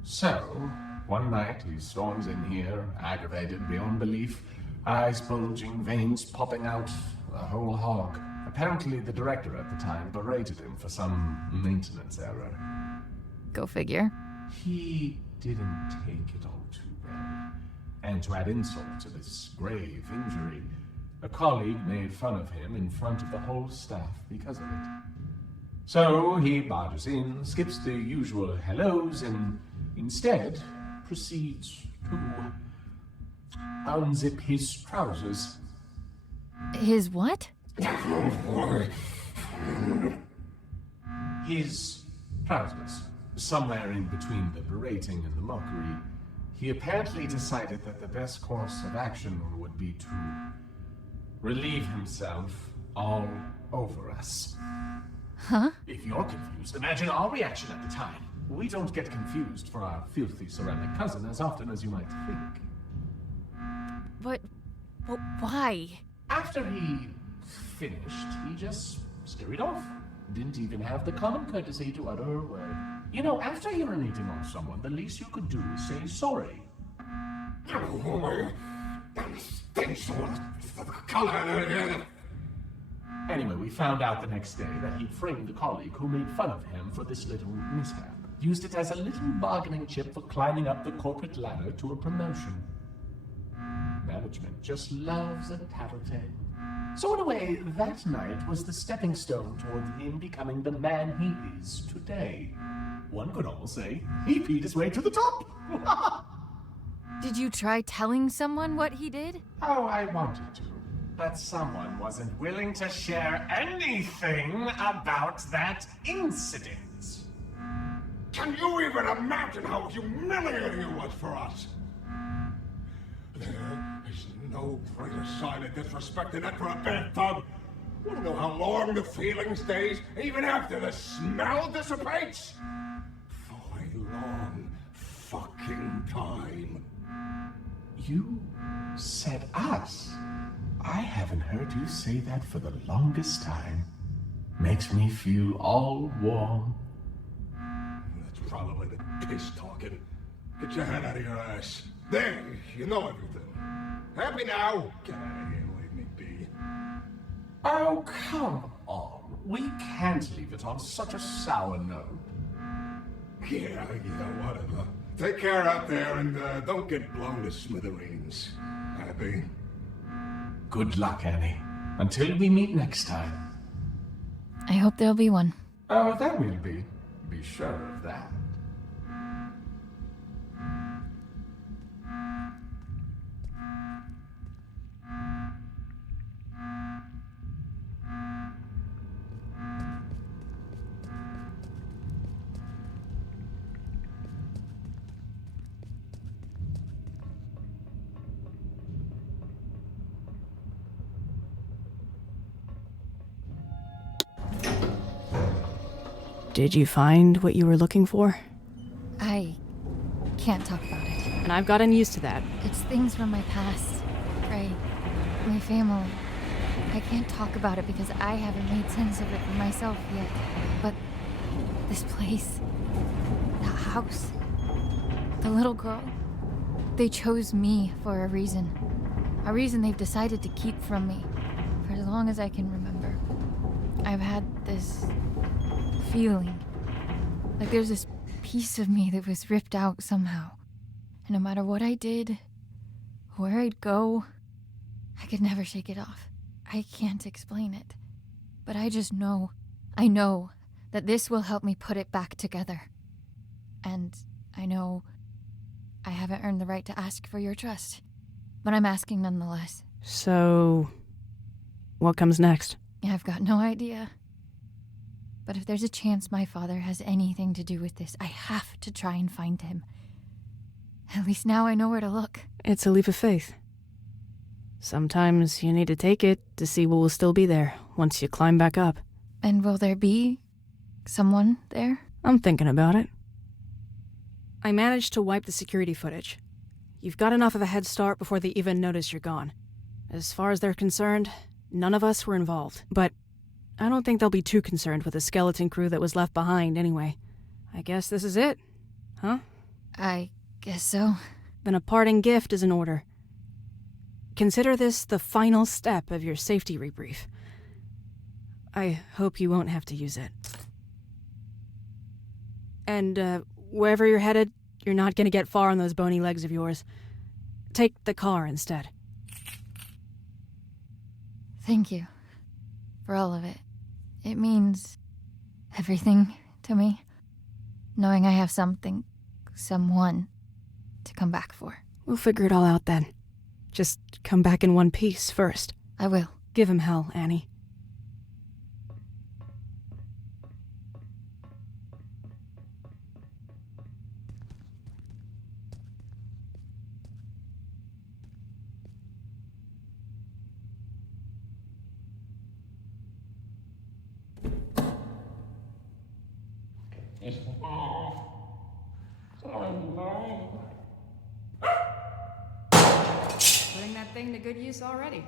So, one night he storms in here, aggravated beyond belief, eyes bulging, veins popping out, the whole hog. Apparently the director at the time berated him for some maintenance error. Go figure. He didn't take it all too well. And to add insult to this grave injury, a colleague made fun of him in front of the whole staff because of it. So he barges in, skips the usual hellos, and instead proceeds to unzip his trousers. His what? His trousers. somewhere in between the berating and the mockery, he apparently decided that the best course of action would be to relieve himself all over us. Huh? If you're confused, imagine our reaction at the time. We don't get confused for our filthy ceramic cousin as often as you might think. But why? After he finished, he just scurried off. Didn't even have the common courtesy to utter a word. You know, after urinating on someone, the least you could do is say sorry. Anyway, we found out the next day that he'd framed a colleague who made fun of him for this little mishap. Used it as a little bargaining chip for climbing up the corporate ladder to a promotion. Management just loves a tattletale. So in a way, that night was the stepping stone toward him becoming the man he is today. One could almost say he peed his way to the top. Did you try telling someone what he did? Oh, I wanted to, but someone wasn't willing to share anything about that incident. Can you even imagine how humiliating it was for us? There is no greater sign of disrespect than that for a bathtub. Wanna know how long the feeling stays, even after the smell dissipates? For a long fucking time. You said us. I haven't heard you say that for the longest time. Makes me feel all warm. That's probably the piss talking. Get your head out of your ass. There, you know everything. Happy now? Get out of here, leave me be. Oh, come on. We can't leave it on such a sour note. Yeah, whatever. Take care out there and don't get blown to smithereens. Happy? Good luck, Annie. Until we meet next time. I hope there'll be one. Oh, that will be. Be sure of that. Did you find what you were looking for? I can't talk about it. And I've gotten used to that. It's things from my past. Ray, my family. I can't talk about it because I haven't made sense of it for myself yet. But this place, the house, the little girl, they chose me for a reason. A reason they've decided to keep from me for as long as I can remember. I've had this feeling like there's this piece of me that was ripped out somehow. And no matter what I did, where I'd go, I could never shake it off. I can't explain it. But I just know, I know that this will help me put it back together. And I know I haven't earned the right to ask for your trust, but I'm asking nonetheless. So, what comes next? I've got no idea. But if there's a chance my father has anything to do with this, I have to try and find him. At least now I know where to look. It's a leap of faith. Sometimes you need to take it to see what will still be there once you climb back up. And will there be someone there? I'm thinking about it. I managed to wipe the security footage. You've got enough of a head start before they even notice you're gone. As far as they're concerned, none of us were involved. But I don't think they'll be too concerned with the skeleton crew that was left behind anyway. I guess this is it, huh? I guess so. Then a parting gift is in order. Consider this the final step of your safety rebrief. I hope you won't have to use it. And, wherever you're headed, you're not gonna get far on those bony legs of yours. Take the car instead. Thank you for all of it. It means everything to me, knowing I have something, someone to come back for. We'll figure it all out then. Just come back in one piece first. I will. Give him hell, Annie. Putting that thing to good use already.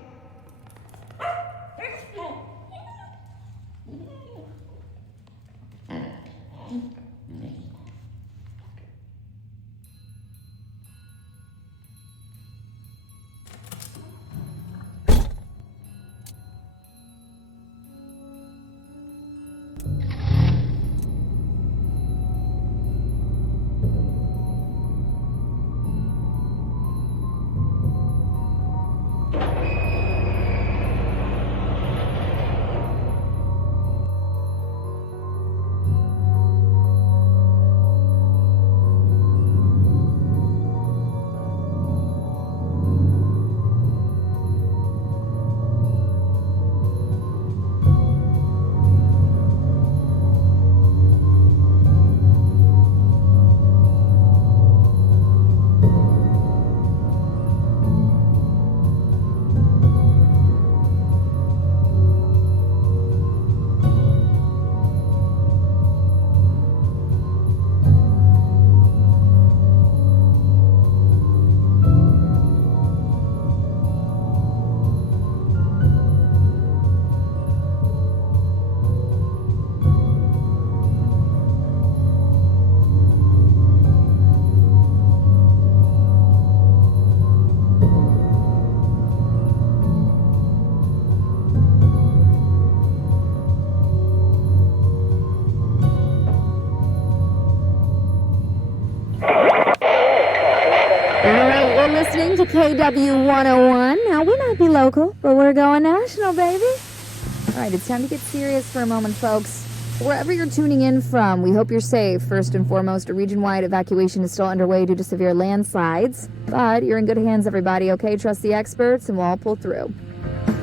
Listening to KW 101. Now, we might be local, but we're going national, baby. All right, it's time to get serious for a moment, folks. Wherever you're tuning in from, we hope you're safe. First and foremost, a region-wide evacuation is still underway due to severe landslides. But you're in good hands, everybody, okay? Trust the experts, and we'll all pull through.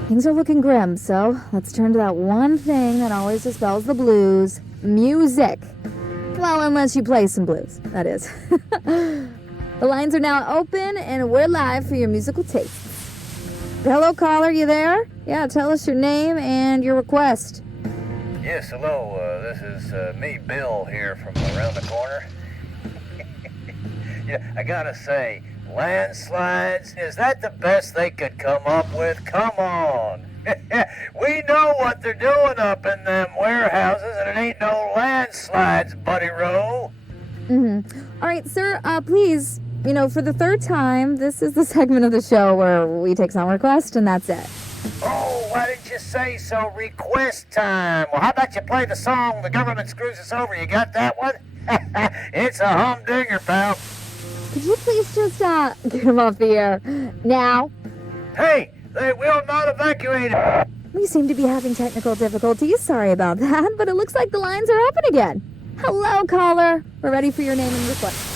Things are looking grim, so let's turn to that one thing that always dispels the blues. Music. Well, unless you play some blues, that is. The lines are now open, and we're live for your musical tastes. Hello, caller, you there? Yeah, tell us your name and your request. Yes, hello. This is me, Bill, here from around the corner. Yeah, I gotta say, landslides, is that the best they could come up with? Come on. We know what they're doing up in them warehouses, and it ain't no landslides, Buddy Rowe. All right, sir, please, for the third time, this is the segment of the show where we take some requests, and that's it. Oh, why didn't you say so? Request time. Well, how about you play the song The Government Screws Us Over? You got that one? It's a humdinger, pal. Could you please just, get him off the air now? Hey, they will not evacuate it. We seem to be having technical difficulties. Sorry about that, but it looks like the lines are open again. Hello, caller. We're ready for your name and request.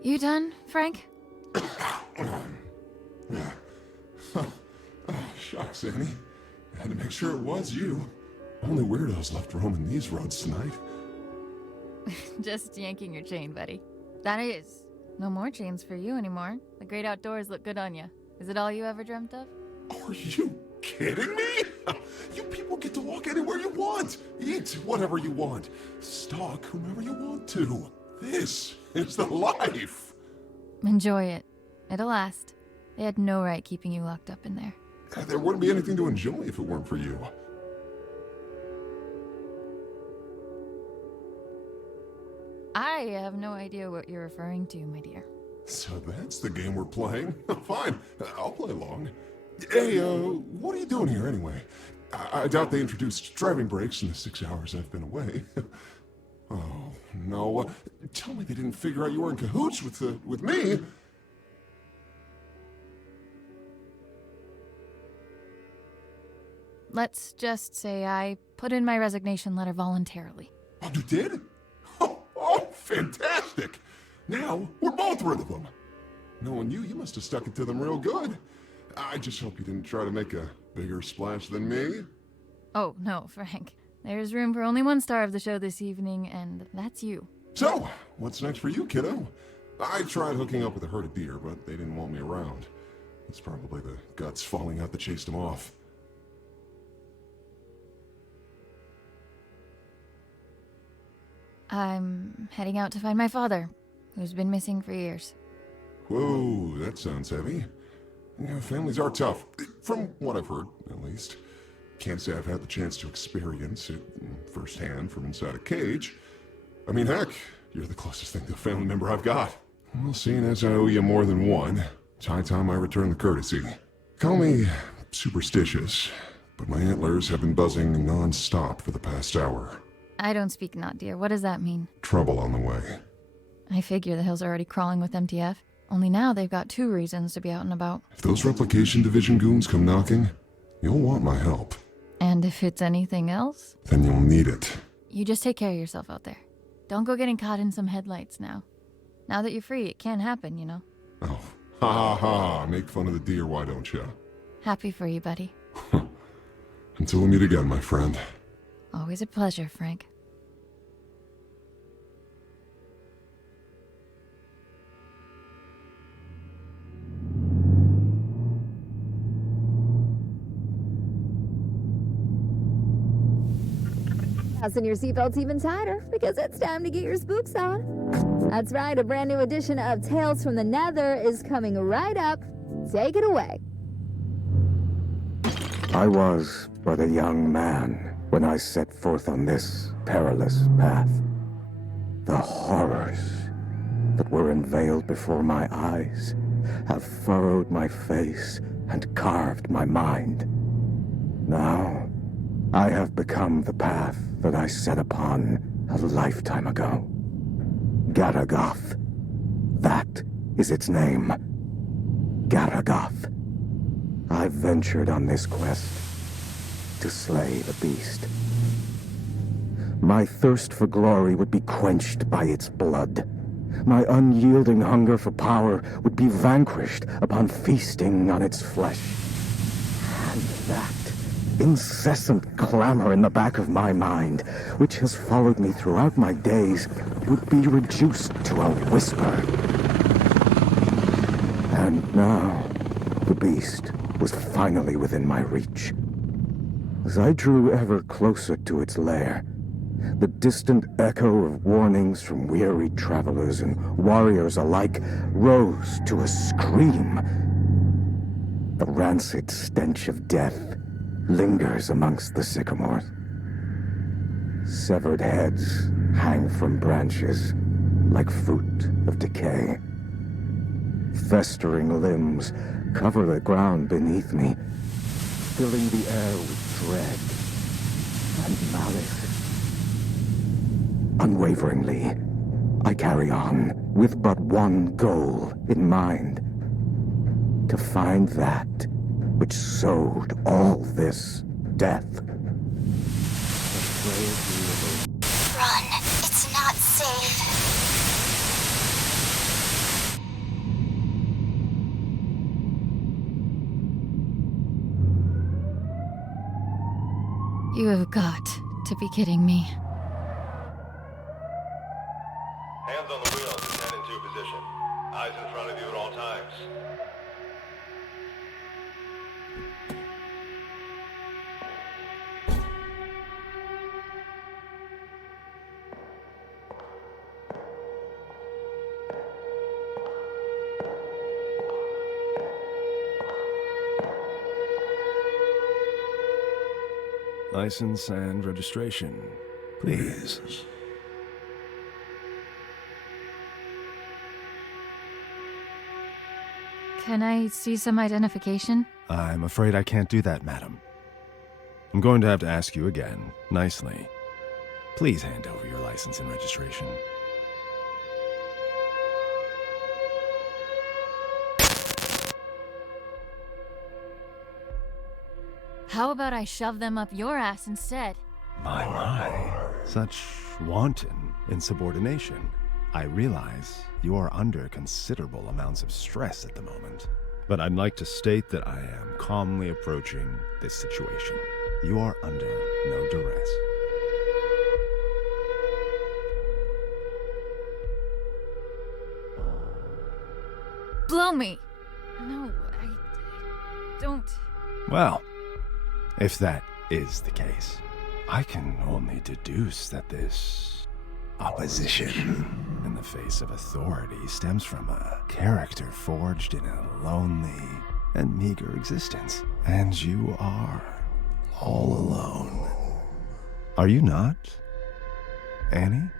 You done, Frank? Shucks, Annie. I had to make sure it was you. Only weirdos left roaming these roads tonight. Just yanking your chain, buddy. That is. No more chains for you anymore. The great outdoors look good on you. Is it all you ever dreamt of? Are you kidding me? You people get to walk anywhere you want. Eat whatever you want. Stalk whomever you want to. This is the life. Enjoy it. It'll last. They had no right keeping you locked up in there. There wouldn't be anything to enjoy if it weren't for you. I have no idea what you're referring to, my dear. So that's the game we're playing? Fine, I'll play along. Hey, what are you doing here anyway? I doubt they introduced driving brakes in the 6 hours I've been away. Oh, no. Tell me they didn't figure out you were in cahoots with me. let's just say I put in my resignation letter voluntarily. Oh, you did? Oh, fantastic! Now, we're both rid of them. Knowing you must have stuck it to them real good. I just hope you didn't try to make a bigger splash than me. Oh, no, Frank. There's room for only one star of the show this evening, and that's you. So, what's next for you, kiddo? I tried hooking up with a herd of deer, but they didn't want me around. It's probably the guts falling out that chased them off. I'm heading out to find my father, who's been missing for years. Whoa, that sounds heavy. Yeah, families are tough, from what I've heard, at least. Can't say I've had the chance to experience it firsthand from inside a cage. I mean, heck, you're the closest thing to a family member I've got. Well, seeing as I owe you more than one, it's high time I return the courtesy. Call me superstitious, but my antlers have been buzzing non-stop for the past hour. I don't speak not, dear. What does that mean? Trouble on the way. I figure the hills are already crawling with MTF. Only now they've got 2 reasons to be out and about. If those Replication Division goons come knocking, you'll want my help. And if it's anything else? Then you'll need it. You just take care of yourself out there. Don't go getting caught in some headlights now. Now that you're free, it can happen, you know. Oh, ha ha ha, make fun of the deer, why don't you? Happy for you, buddy. Until we meet again, my friend. Always a pleasure, Frank. Fasten your seatbelts even tighter, because it's time to get your spooks on. That's right, a brand new edition of Tales from the Nether is coming right up. Take it away. I was but a young man when I set forth on this perilous path. The horrors that were unveiled before my eyes have furrowed my face and carved my mind. Now, I have become the path that I set upon a lifetime ago. Garagoth. That is its name. Garagoth. I've ventured on this quest to slay the beast. My thirst for glory would be quenched by its blood. My unyielding hunger for power would be vanquished upon feasting on its flesh. And that incessant clamor in the back of my mind, which has followed me throughout my days, would be reduced to a whisper. And now, the beast was finally within my reach. As I drew ever closer to its lair, the distant echo of warnings from weary travelers and warriors alike rose to a scream. The rancid stench of death lingers amongst the sycamores. Severed heads hang from branches like fruit of decay. Festering limbs cover the ground beneath me, filling the air with dread and malice. Unwaveringly, I carry on with but one goal in mind: to find that which sowed all this death. Run. It's not safe. You have got to be kidding me. Hands on the wheel as you head into your position. Eyes in front of you at all times. License and registration, please. Can I see some identification? I'm afraid I can't do that, madam. I'm going to have to ask you again, nicely. Please hand over your license and registration. How about I shove them up your ass instead? My. Such wanton insubordination. I realize you are under considerable amounts of stress at the moment, but I'd like to state that I am calmly approaching this situation. You are under no duress. Blow me! No, I don't. Well, if that is the case, I can only deduce that this opposition in the face of authority stems from a character forged in a lonely and meager existence. And you are all alone. Are you not, Annie?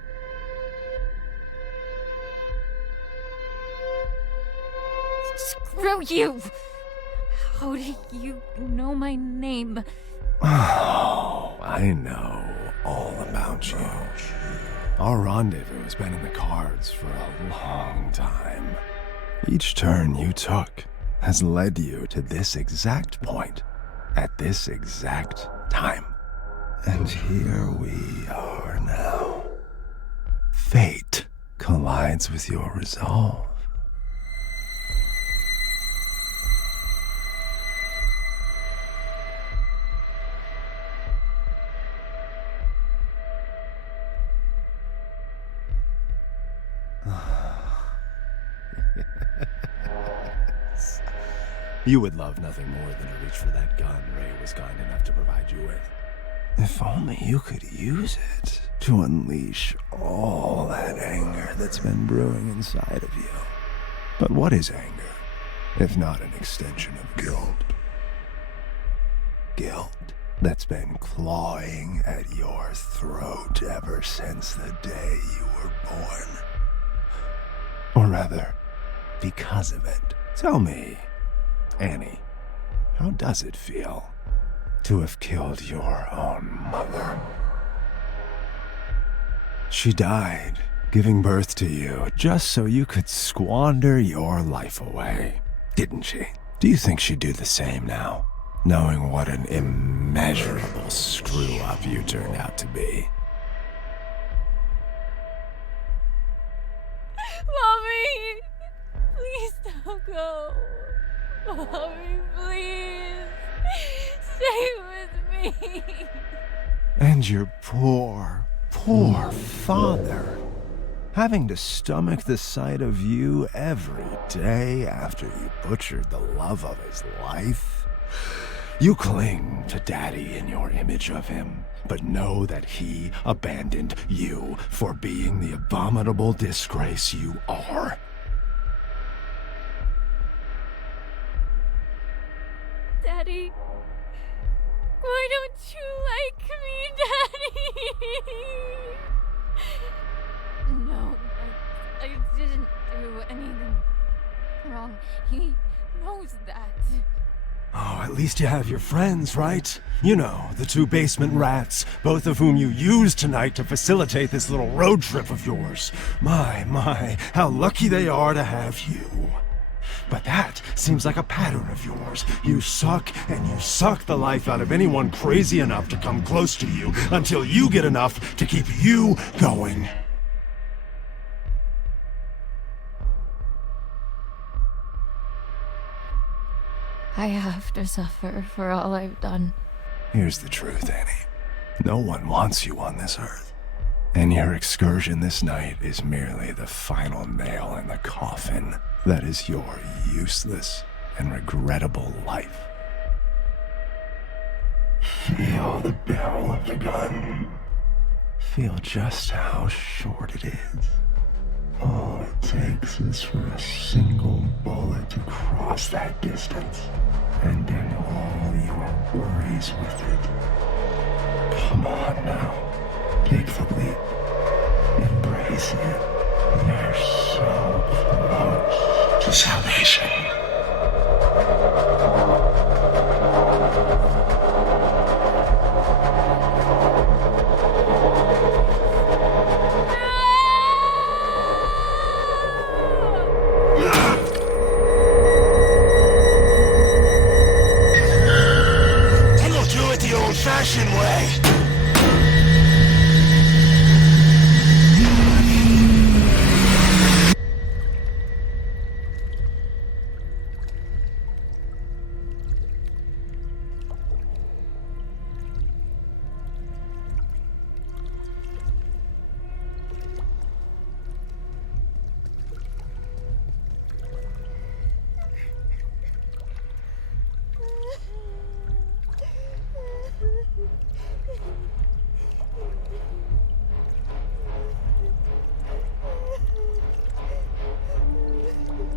Screw you! How do you know my name? Oh, I know all about you. Our rendezvous has been in the cards for a long time. Each turn you took has led you to this exact point, at this exact time. And here we are now. Fate collides with your resolve. You would love nothing more than to reach for that gun Ray was kind enough to provide you with. If only you could use it to unleash all that anger that's been brewing inside of you. But what is anger, if not an extension of guilt? Guilt that's been clawing at your throat ever since the day you were born. Or rather, because of it. Tell me, Annie, how does it feel to have killed your own mother? She died, giving birth to you just so you could squander your life away, didn't she? Do you think she'd do the same now, knowing what an immeasurable screw-up you turned out to be? Mommy! Please don't go. Mommy, please. Stay with me. And your poor father, having to stomach the sight of you every day after you butchered the love of his life. You cling to Daddy in your image of him, but know that he abandoned you for being the abominable disgrace you are. Daddy, why don't you like me, Daddy? No, I didn't do anything wrong. He knows that. Oh, at least you have your friends, right? You know, the two basement rats, both of whom you used tonight to facilitate this little road trip of yours. My, how lucky they are to have you. But that seems like a pattern of yours. You suck, and you suck the life out of anyone crazy enough to come close to you until you get enough to keep you going. I have to suffer for all I've done. Here's the truth, Annie. No one wants you on this earth. And your excursion this night is merely the final nail in the coffin that is your useless and regrettable life. Feel the barrel of the gun. Feel just how short it is. All it takes is for a single bullet to cross that distance, and end all your worries with it. Come on now, take the leap. Embrace it. You're so close to salvation. Confrontation way!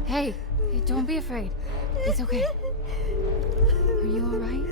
Hey, don't be afraid. It's okay. Are you alright?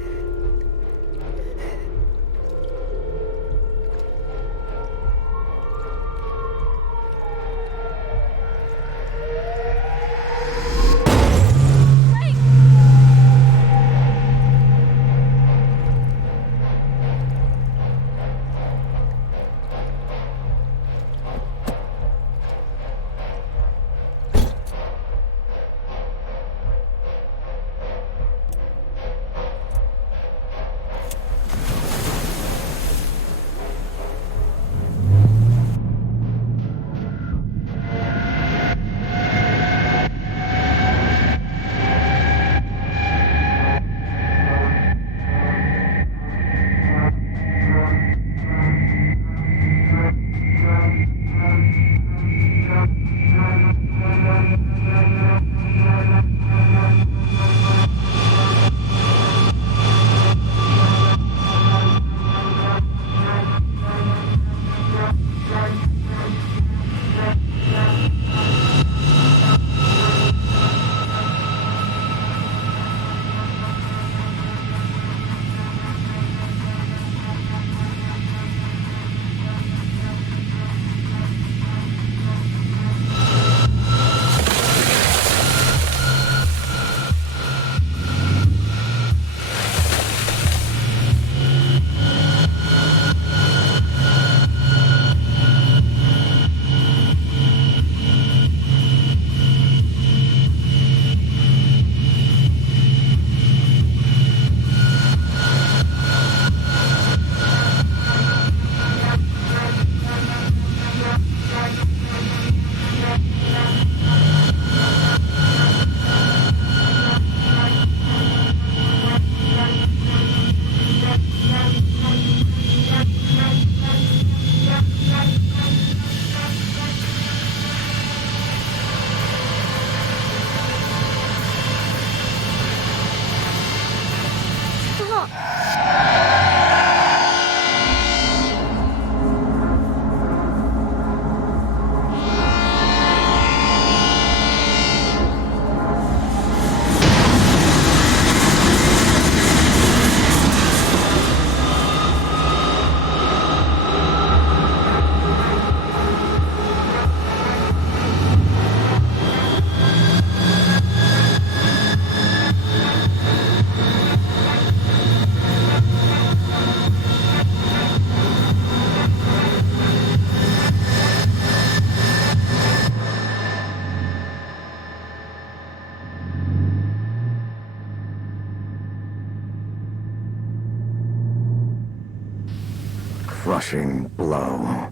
Crushing blow.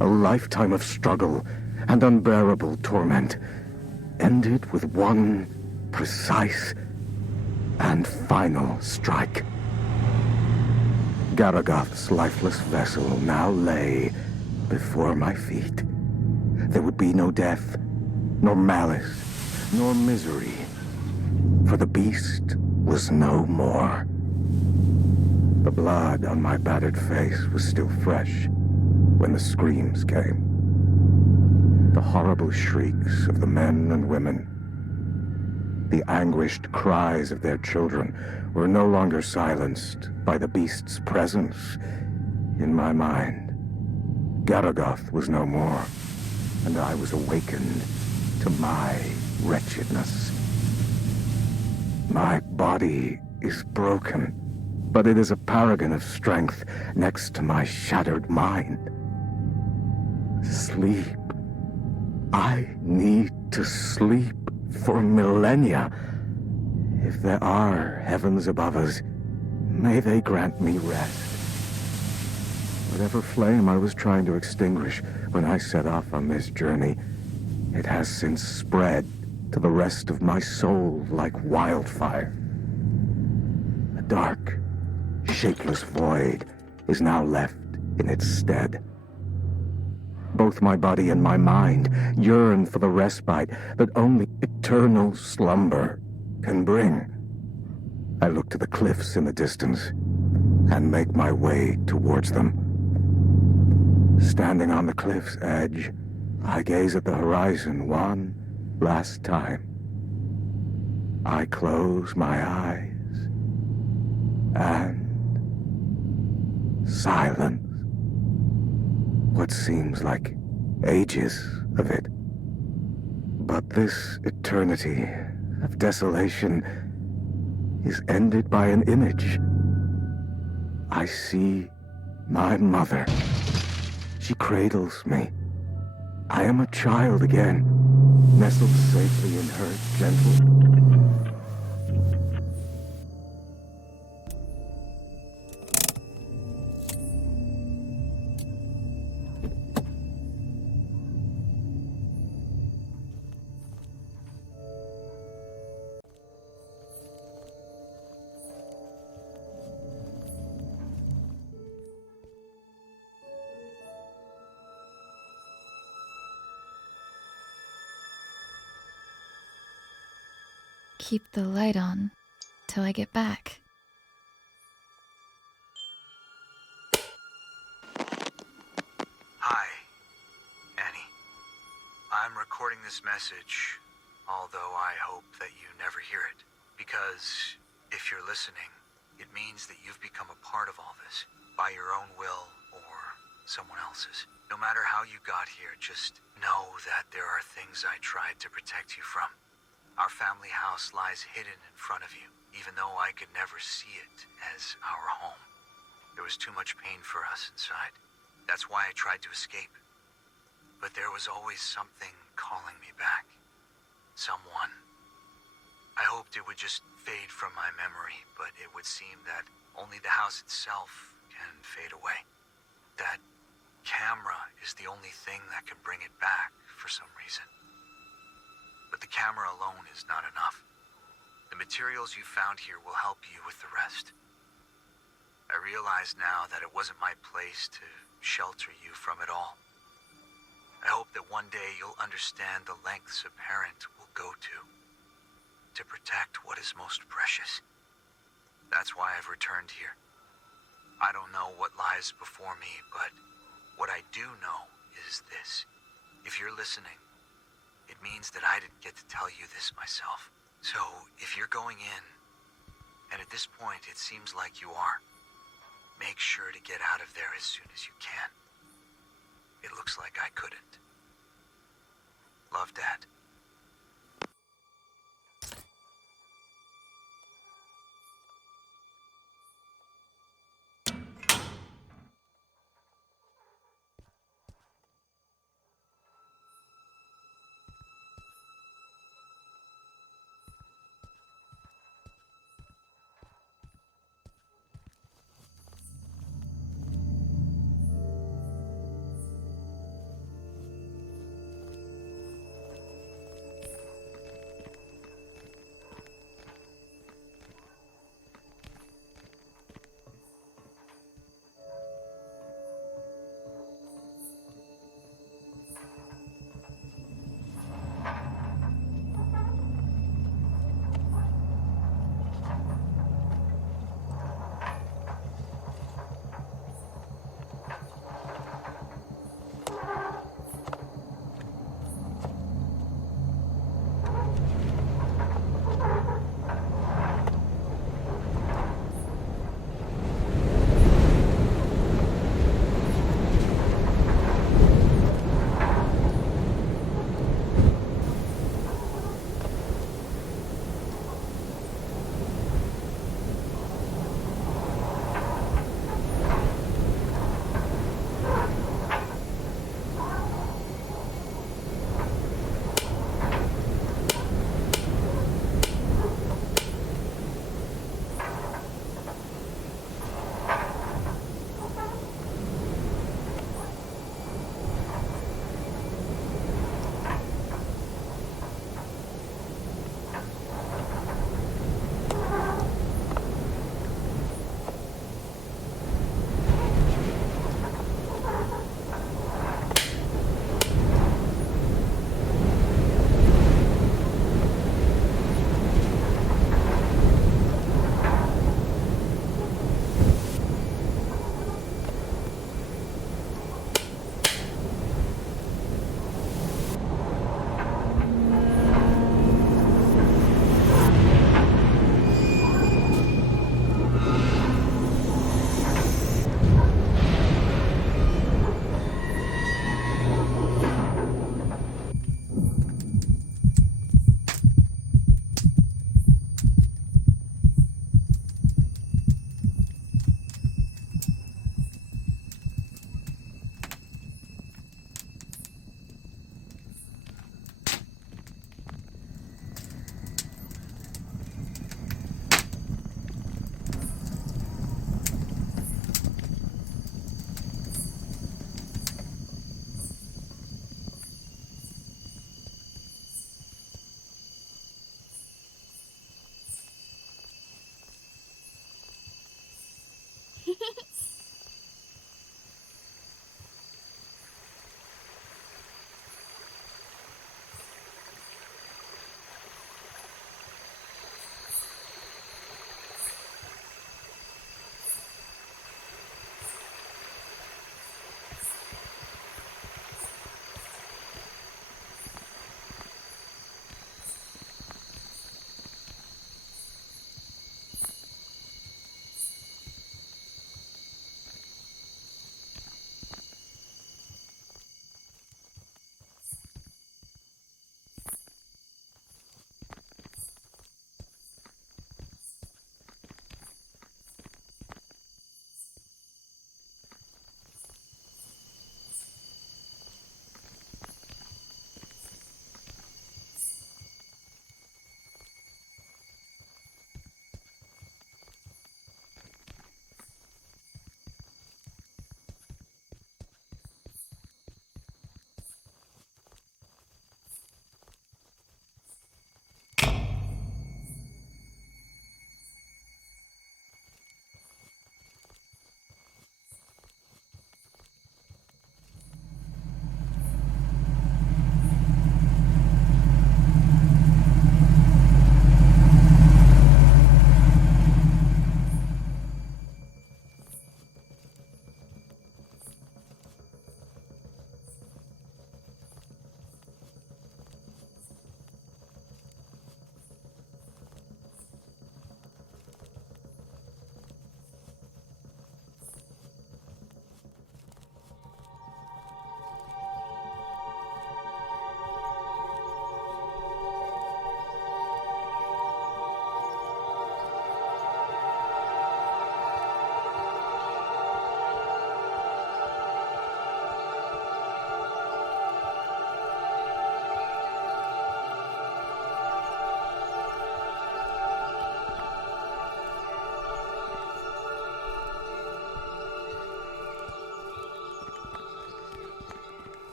A lifetime of struggle and unbearable torment ended with one precise and final strike. Garagath's lifeless vessel now lay before my feet. There would be no death, nor malice, nor misery, for the beast was no more. The blood on my battered face was still fresh when the screams came. The horrible shrieks of the men and women. The anguished cries of their children were no longer silenced by the beast's presence in my mind. Garagath was no more, and I was awakened to my wretchedness. My body is broken, but it is a paragon of strength next to my shattered mind. Sleep. I need to sleep for millennia. If there are heavens above us, May they grant me rest. Whatever flame I was trying to extinguish when I set off on this journey, it has since spread to the rest of my soul like wildfire. A dark, shapeless void is now left in its stead. Both my body and my mind yearn for the respite that only eternal slumber can bring. I look to the cliffs in the distance and make my way towards them. Standing on the cliff's edge, I gaze at the horizon one last time. I close my eyes, and silence. What seems like ages of it. But this eternity of desolation is ended by an image. I see my mother. She cradles me. I am a child again, nestled safely in her gentle... Keep the light on till I get back. Hi, Annie. I'm recording this message, although I hope that you never hear it. Because if you're listening, it means that you've become a part of all this, by your own will or someone else's. No matter how you got here, just know that there are things I tried to protect you from. Our family house lies hidden in front of you, even though I could never see it as our home. There was too much pain for us inside. That's why I tried to escape. But there was always something calling me back. Someone. I hoped it would just fade from my memory, but it would seem that only the house itself can fade away. That camera is the only thing that can bring it back for some reason. But the camera alone is not enough. The materials you found here will help you with the rest. I realize now that it wasn't my place to shelter you from it all. I hope that one day you'll understand the lengths a parent will go to protect what is most precious. That's why I've returned here. I don't know what lies before me, but what I do know is this. If you're listening, it means that I didn't get to tell you this myself. So, if you're going in, and at this point it seems like you are, make sure to get out of there as soon as you can. It looks like I couldn't. Love, Dad.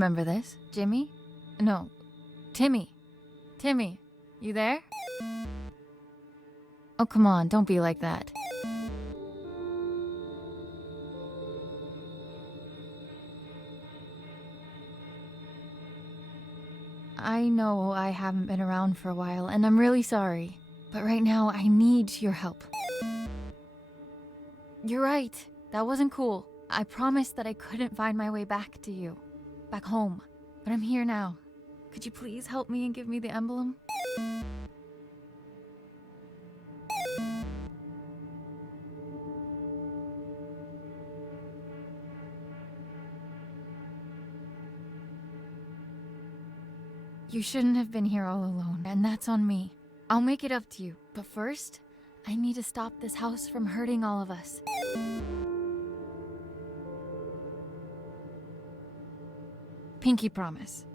remember this. Jimmy? No, Timmy. Timmy, you there? Oh, come on, don't be like that. I know I haven't been around for a while, and I'm really sorry. But right now, I need your help. You're right. That wasn't cool. I promised that I couldn't find my way back to you. Back home. But I'm here now. Could you please help me and give me the emblem? You shouldn't have been here all alone, and that's on me. I'll make it up to you. But first, I need to stop this house from hurting all of us. Pinky promise.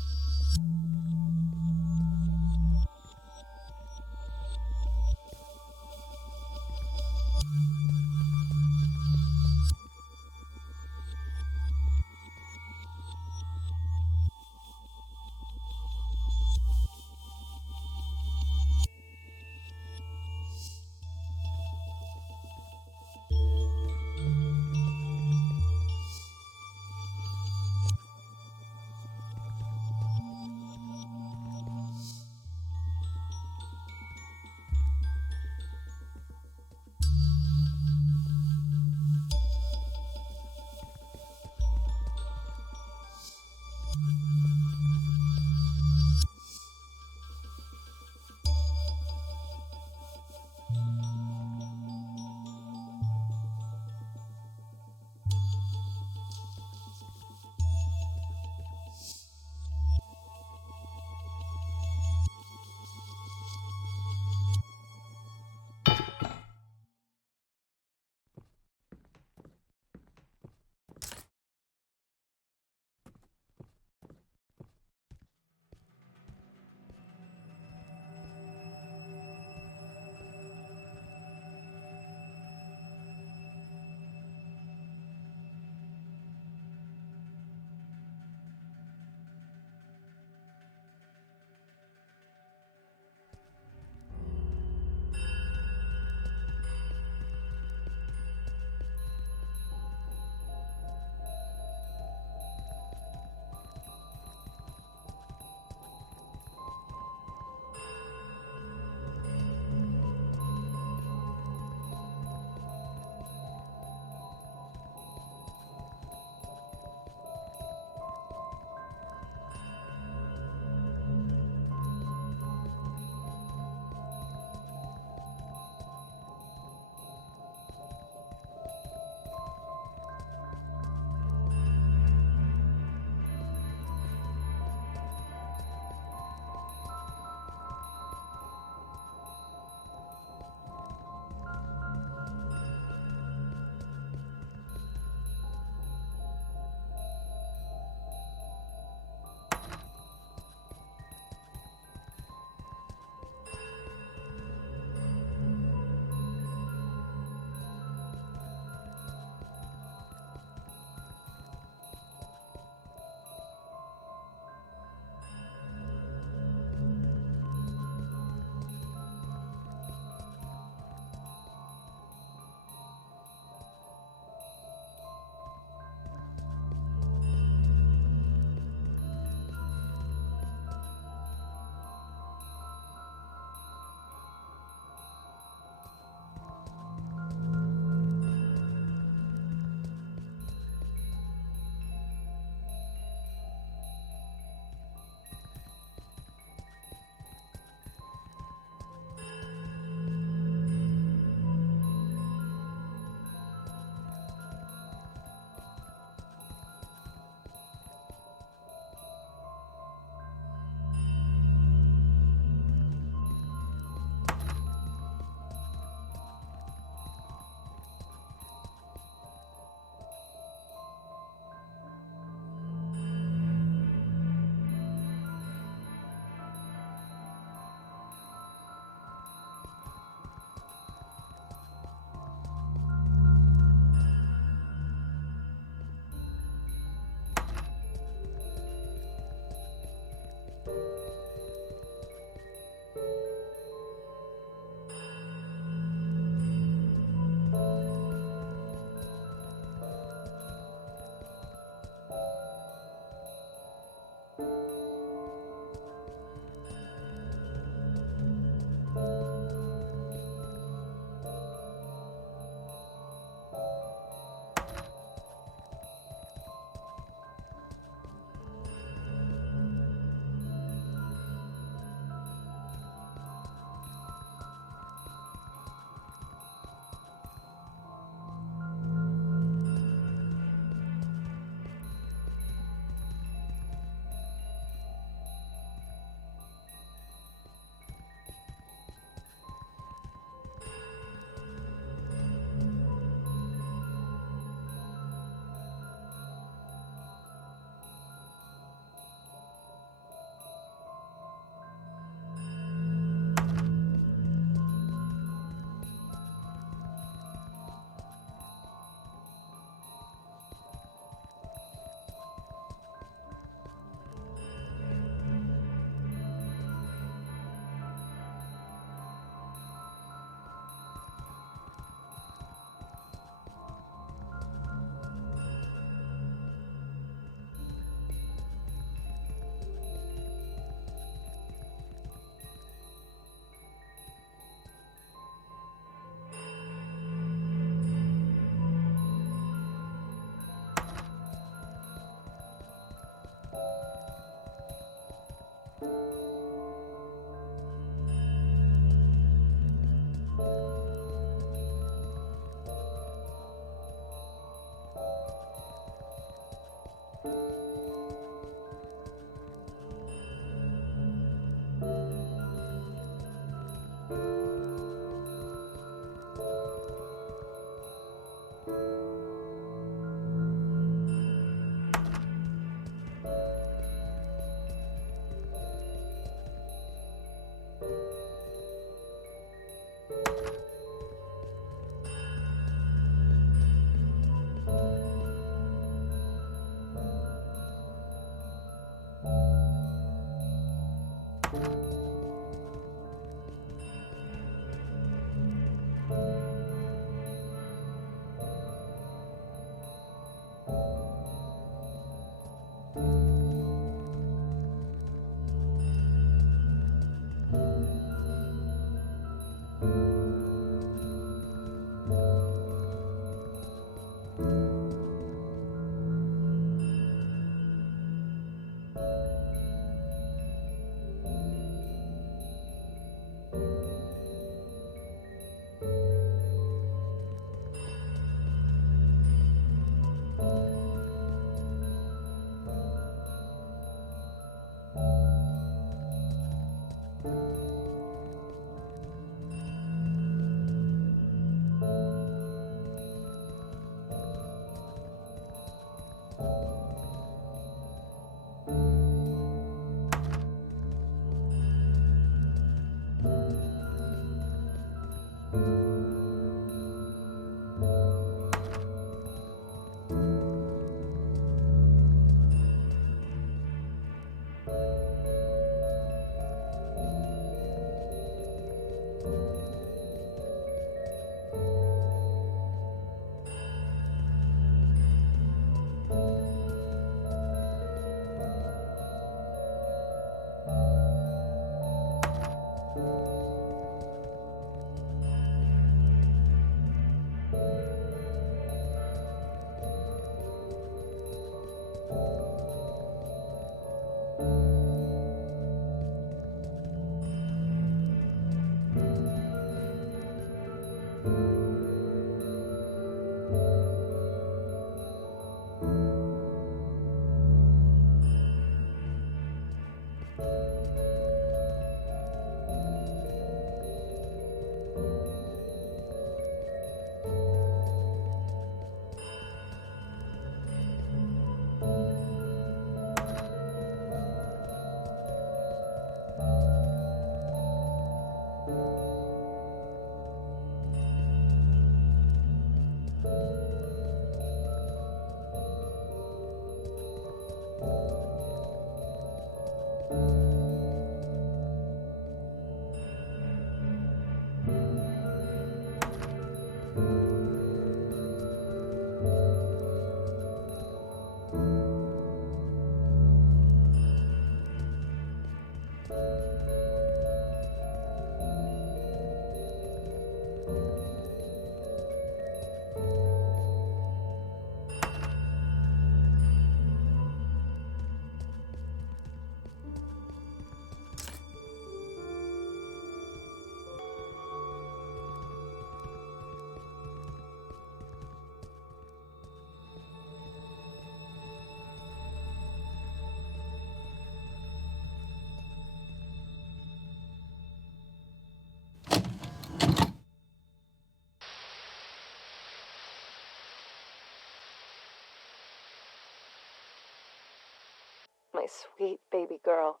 My sweet baby girl,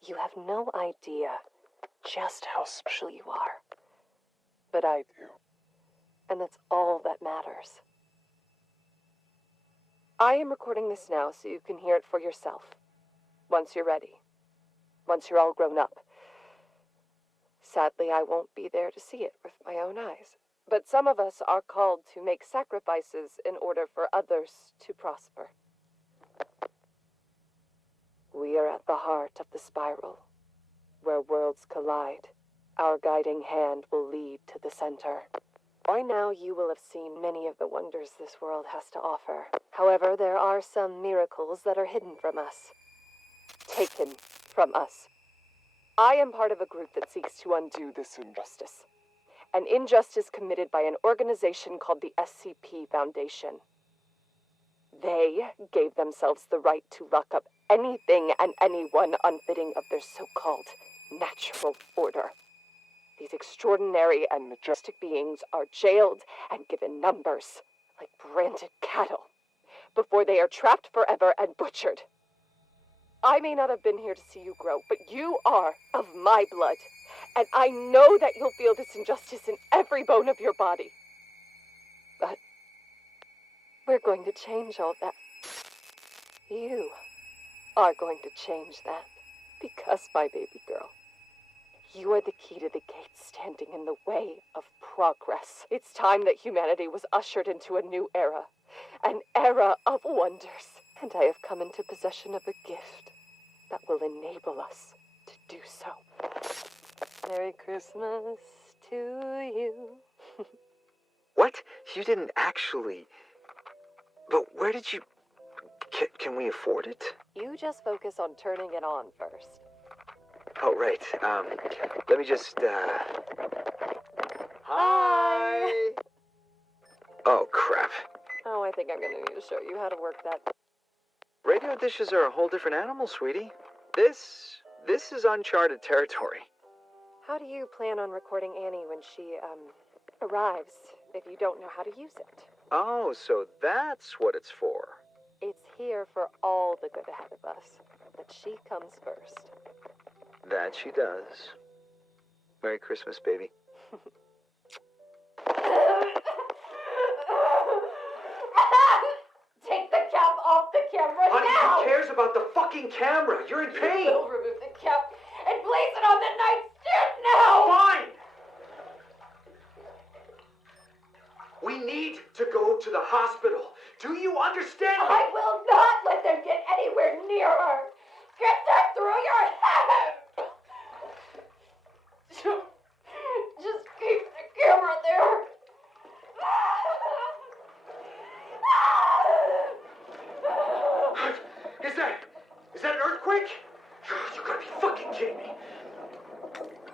you have no idea just how special you are. But I do. And that's all that matters. I am recording this now so you can hear it for yourself. Once you're ready. Once you're all grown up. Sadly, I won't be there to see it with my own eyes. But some of us are called to make sacrifices in order for others to prosper. We are at the heart of the spiral, where worlds collide. Our guiding hand will lead to the center. By now you will have seen many of the wonders this world has to offer. However, there are some miracles that are hidden from us. Taken from us. I am part of a group that seeks to undo this injustice. An injustice committed by an organization called the SCP Foundation. They gave themselves the right to lock up anything and anyone unfitting of their so-called natural order. These extraordinary and majestic beings are jailed and given numbers, like branded cattle, before they are trapped forever and butchered. I may not have been here to see you grow, but you are of my blood, and I know that you'll feel this injustice in every bone of your body. But we're going to change all that. You are going to change that, because, my baby girl, you are the key to the gates standing in the way of progress. It's time that humanity was ushered into a new era, an era of wonders. And I have come into possession of a gift that will enable us to do so. Merry Christmas to you. What? You didn't actually... But where did you... Can we afford it? You just focus on turning it on first. Oh, right. Let me just, Hi! Oh, crap. Oh, I think I'm gonna need to show you how to work that. Radio dishes are a whole different animal, sweetie. This is uncharted territory. How do you plan on recording Annie when she, arrives, if you don't know how to use it? Oh, so that's what it's for. It's here for all the good ahead of us, but she comes first. That she does. Merry Christmas, baby. Take the cap off the camera Honey, now! who cares about the fucking camera? You're in pain! You will remove the cap and place it on the nightstand now! Fine! We need to go to the hospital. Do you understand me? I will not let them get anywhere near her! Get that through your head! Just keep the camera there! Is that an earthquake? You gotta be fucking kidding me.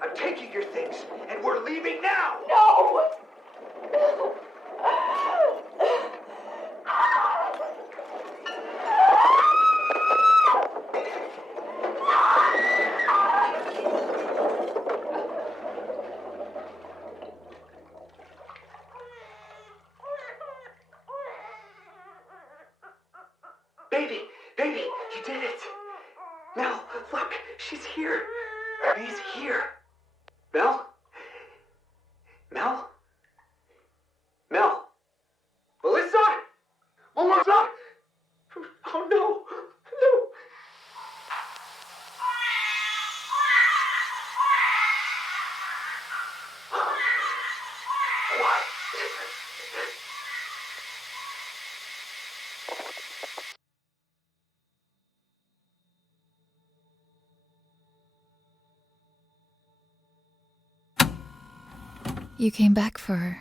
I'm taking your things, and we're leaving now! No! Baby, you did it. Mel, look, she's here. She's here. Mel? Mel? Mel? Melissa? Melissa? Oh, no. No. What? You came back for her.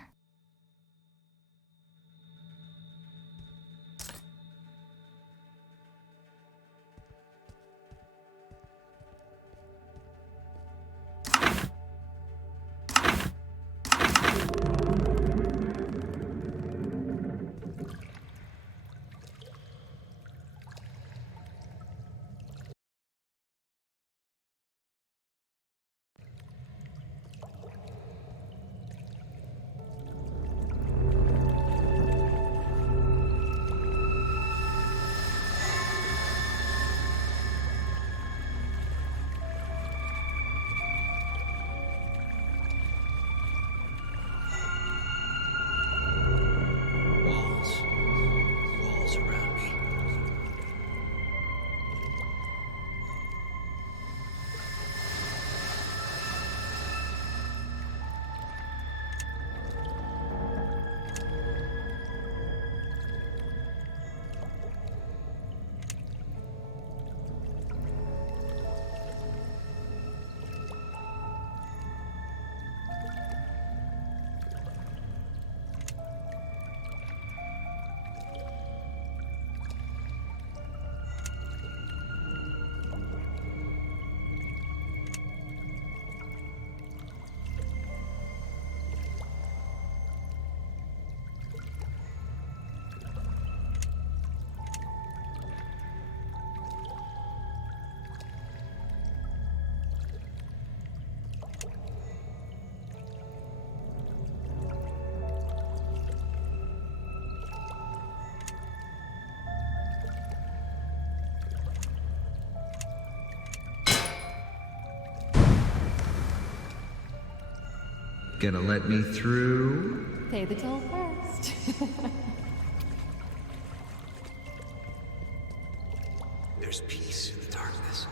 Gonna let me through? Pay the toll first. There's peace in the darkness.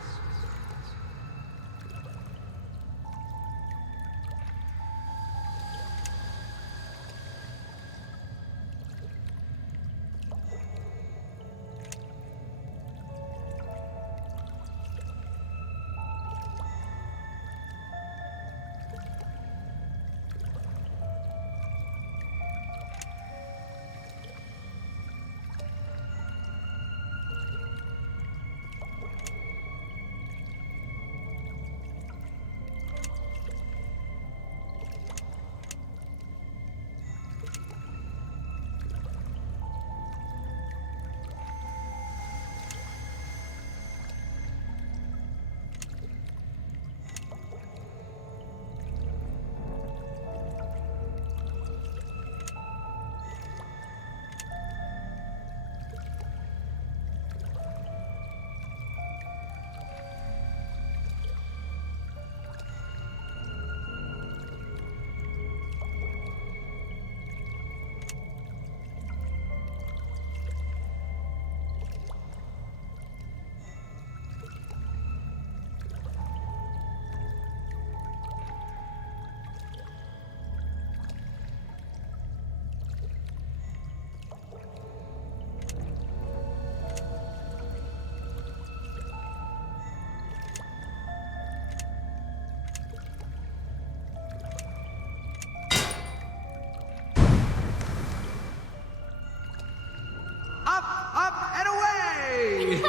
Up and away!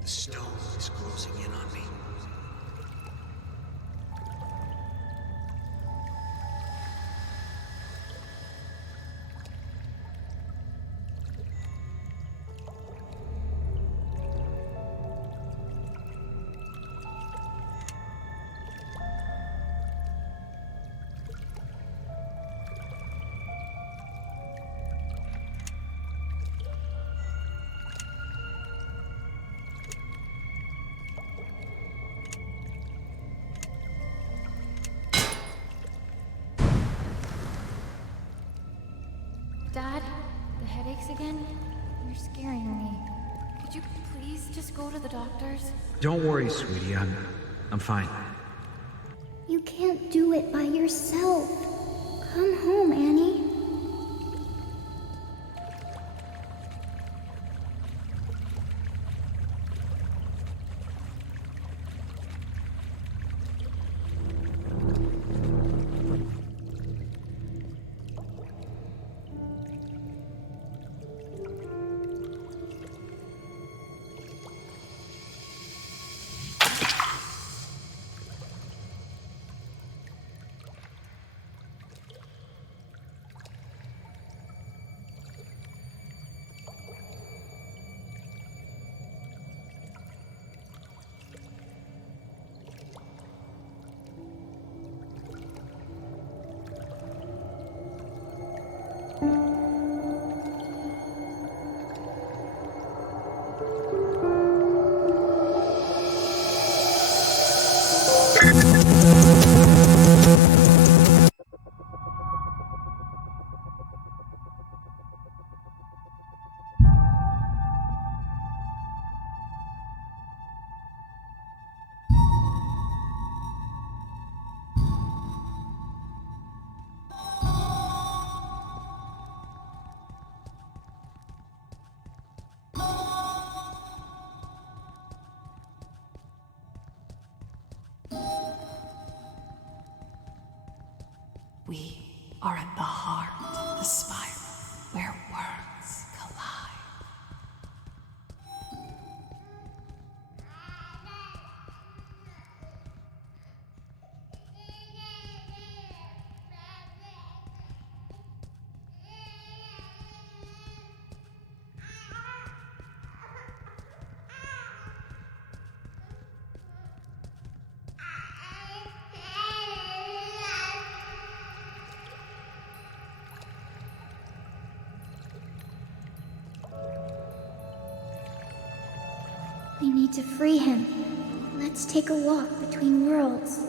The stone is closing in on me. Dad, the headaches again? You're scaring me. Could you please just go to the doctors? Don't worry, sweetie. I'm fine. You can't do it by yourself. Come home, Annie. We are at the heart of the spiral where worlds collide. We need to free him. Let's take a walk between worlds.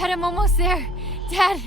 Dad, I'm almost there. Dad!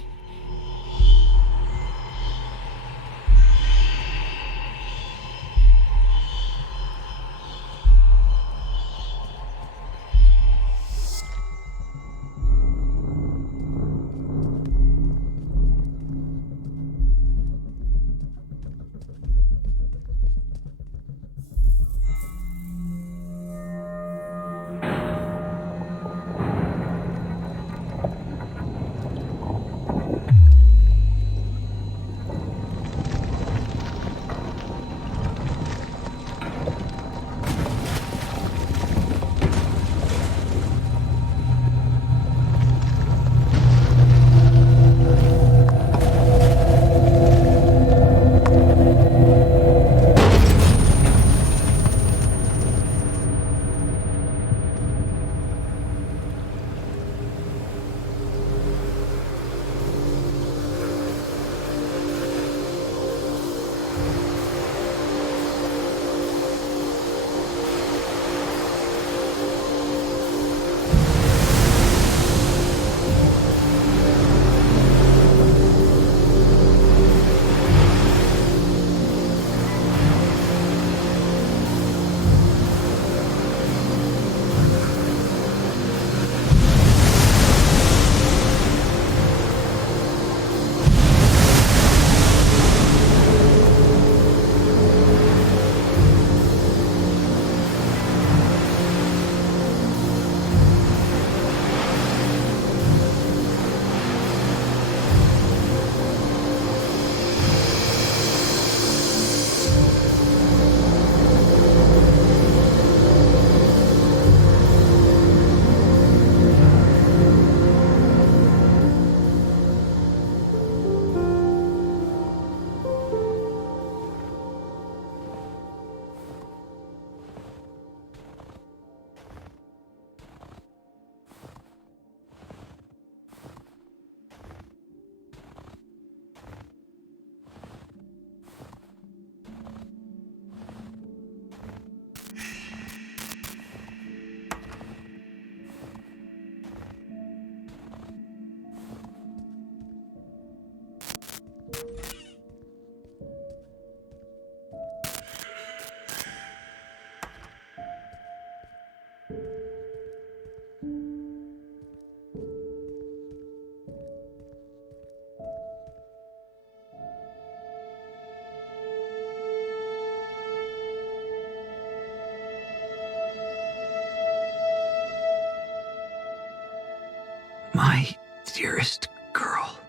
My dearest girl.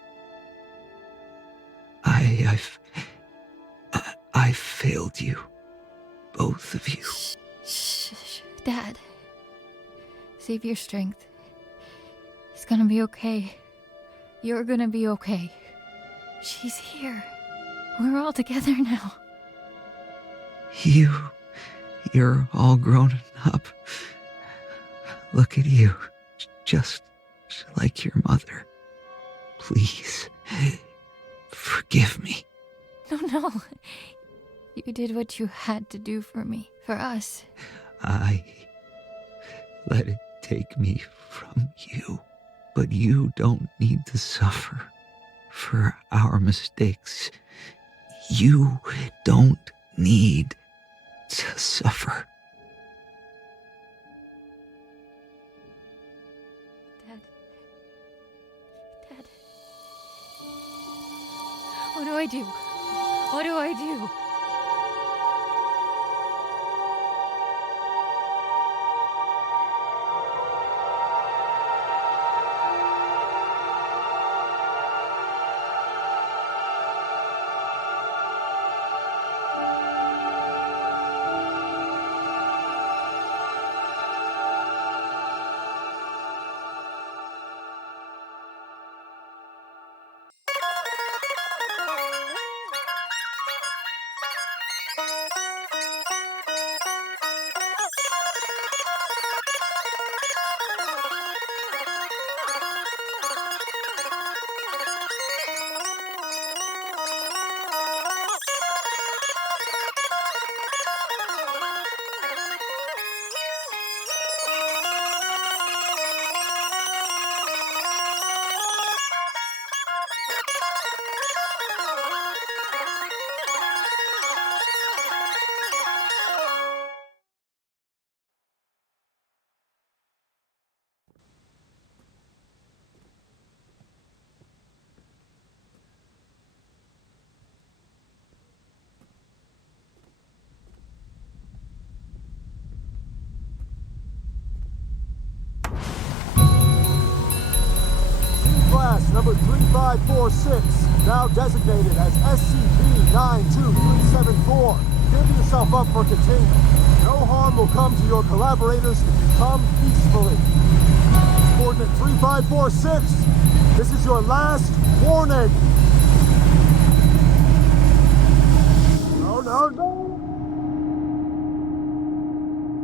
I've failed you. Both of you. Shh. Dad. Save your strength. It's gonna be okay. You're gonna be okay. She's here. We're all together now. You're all grown up. Look at you. Just like your mother. Please, forgive me. No. You did what you had to do for me. For us. I let it take me from you. But you don't need to suffer for our mistakes. You don't need to suffer. Dad. What do I do? What do I do? class number 3546, now designated as SCP-92374. Give yourself up for containment. No harm will come to your collaborators if you come peacefully. Coordinate 3546, this is your last warning.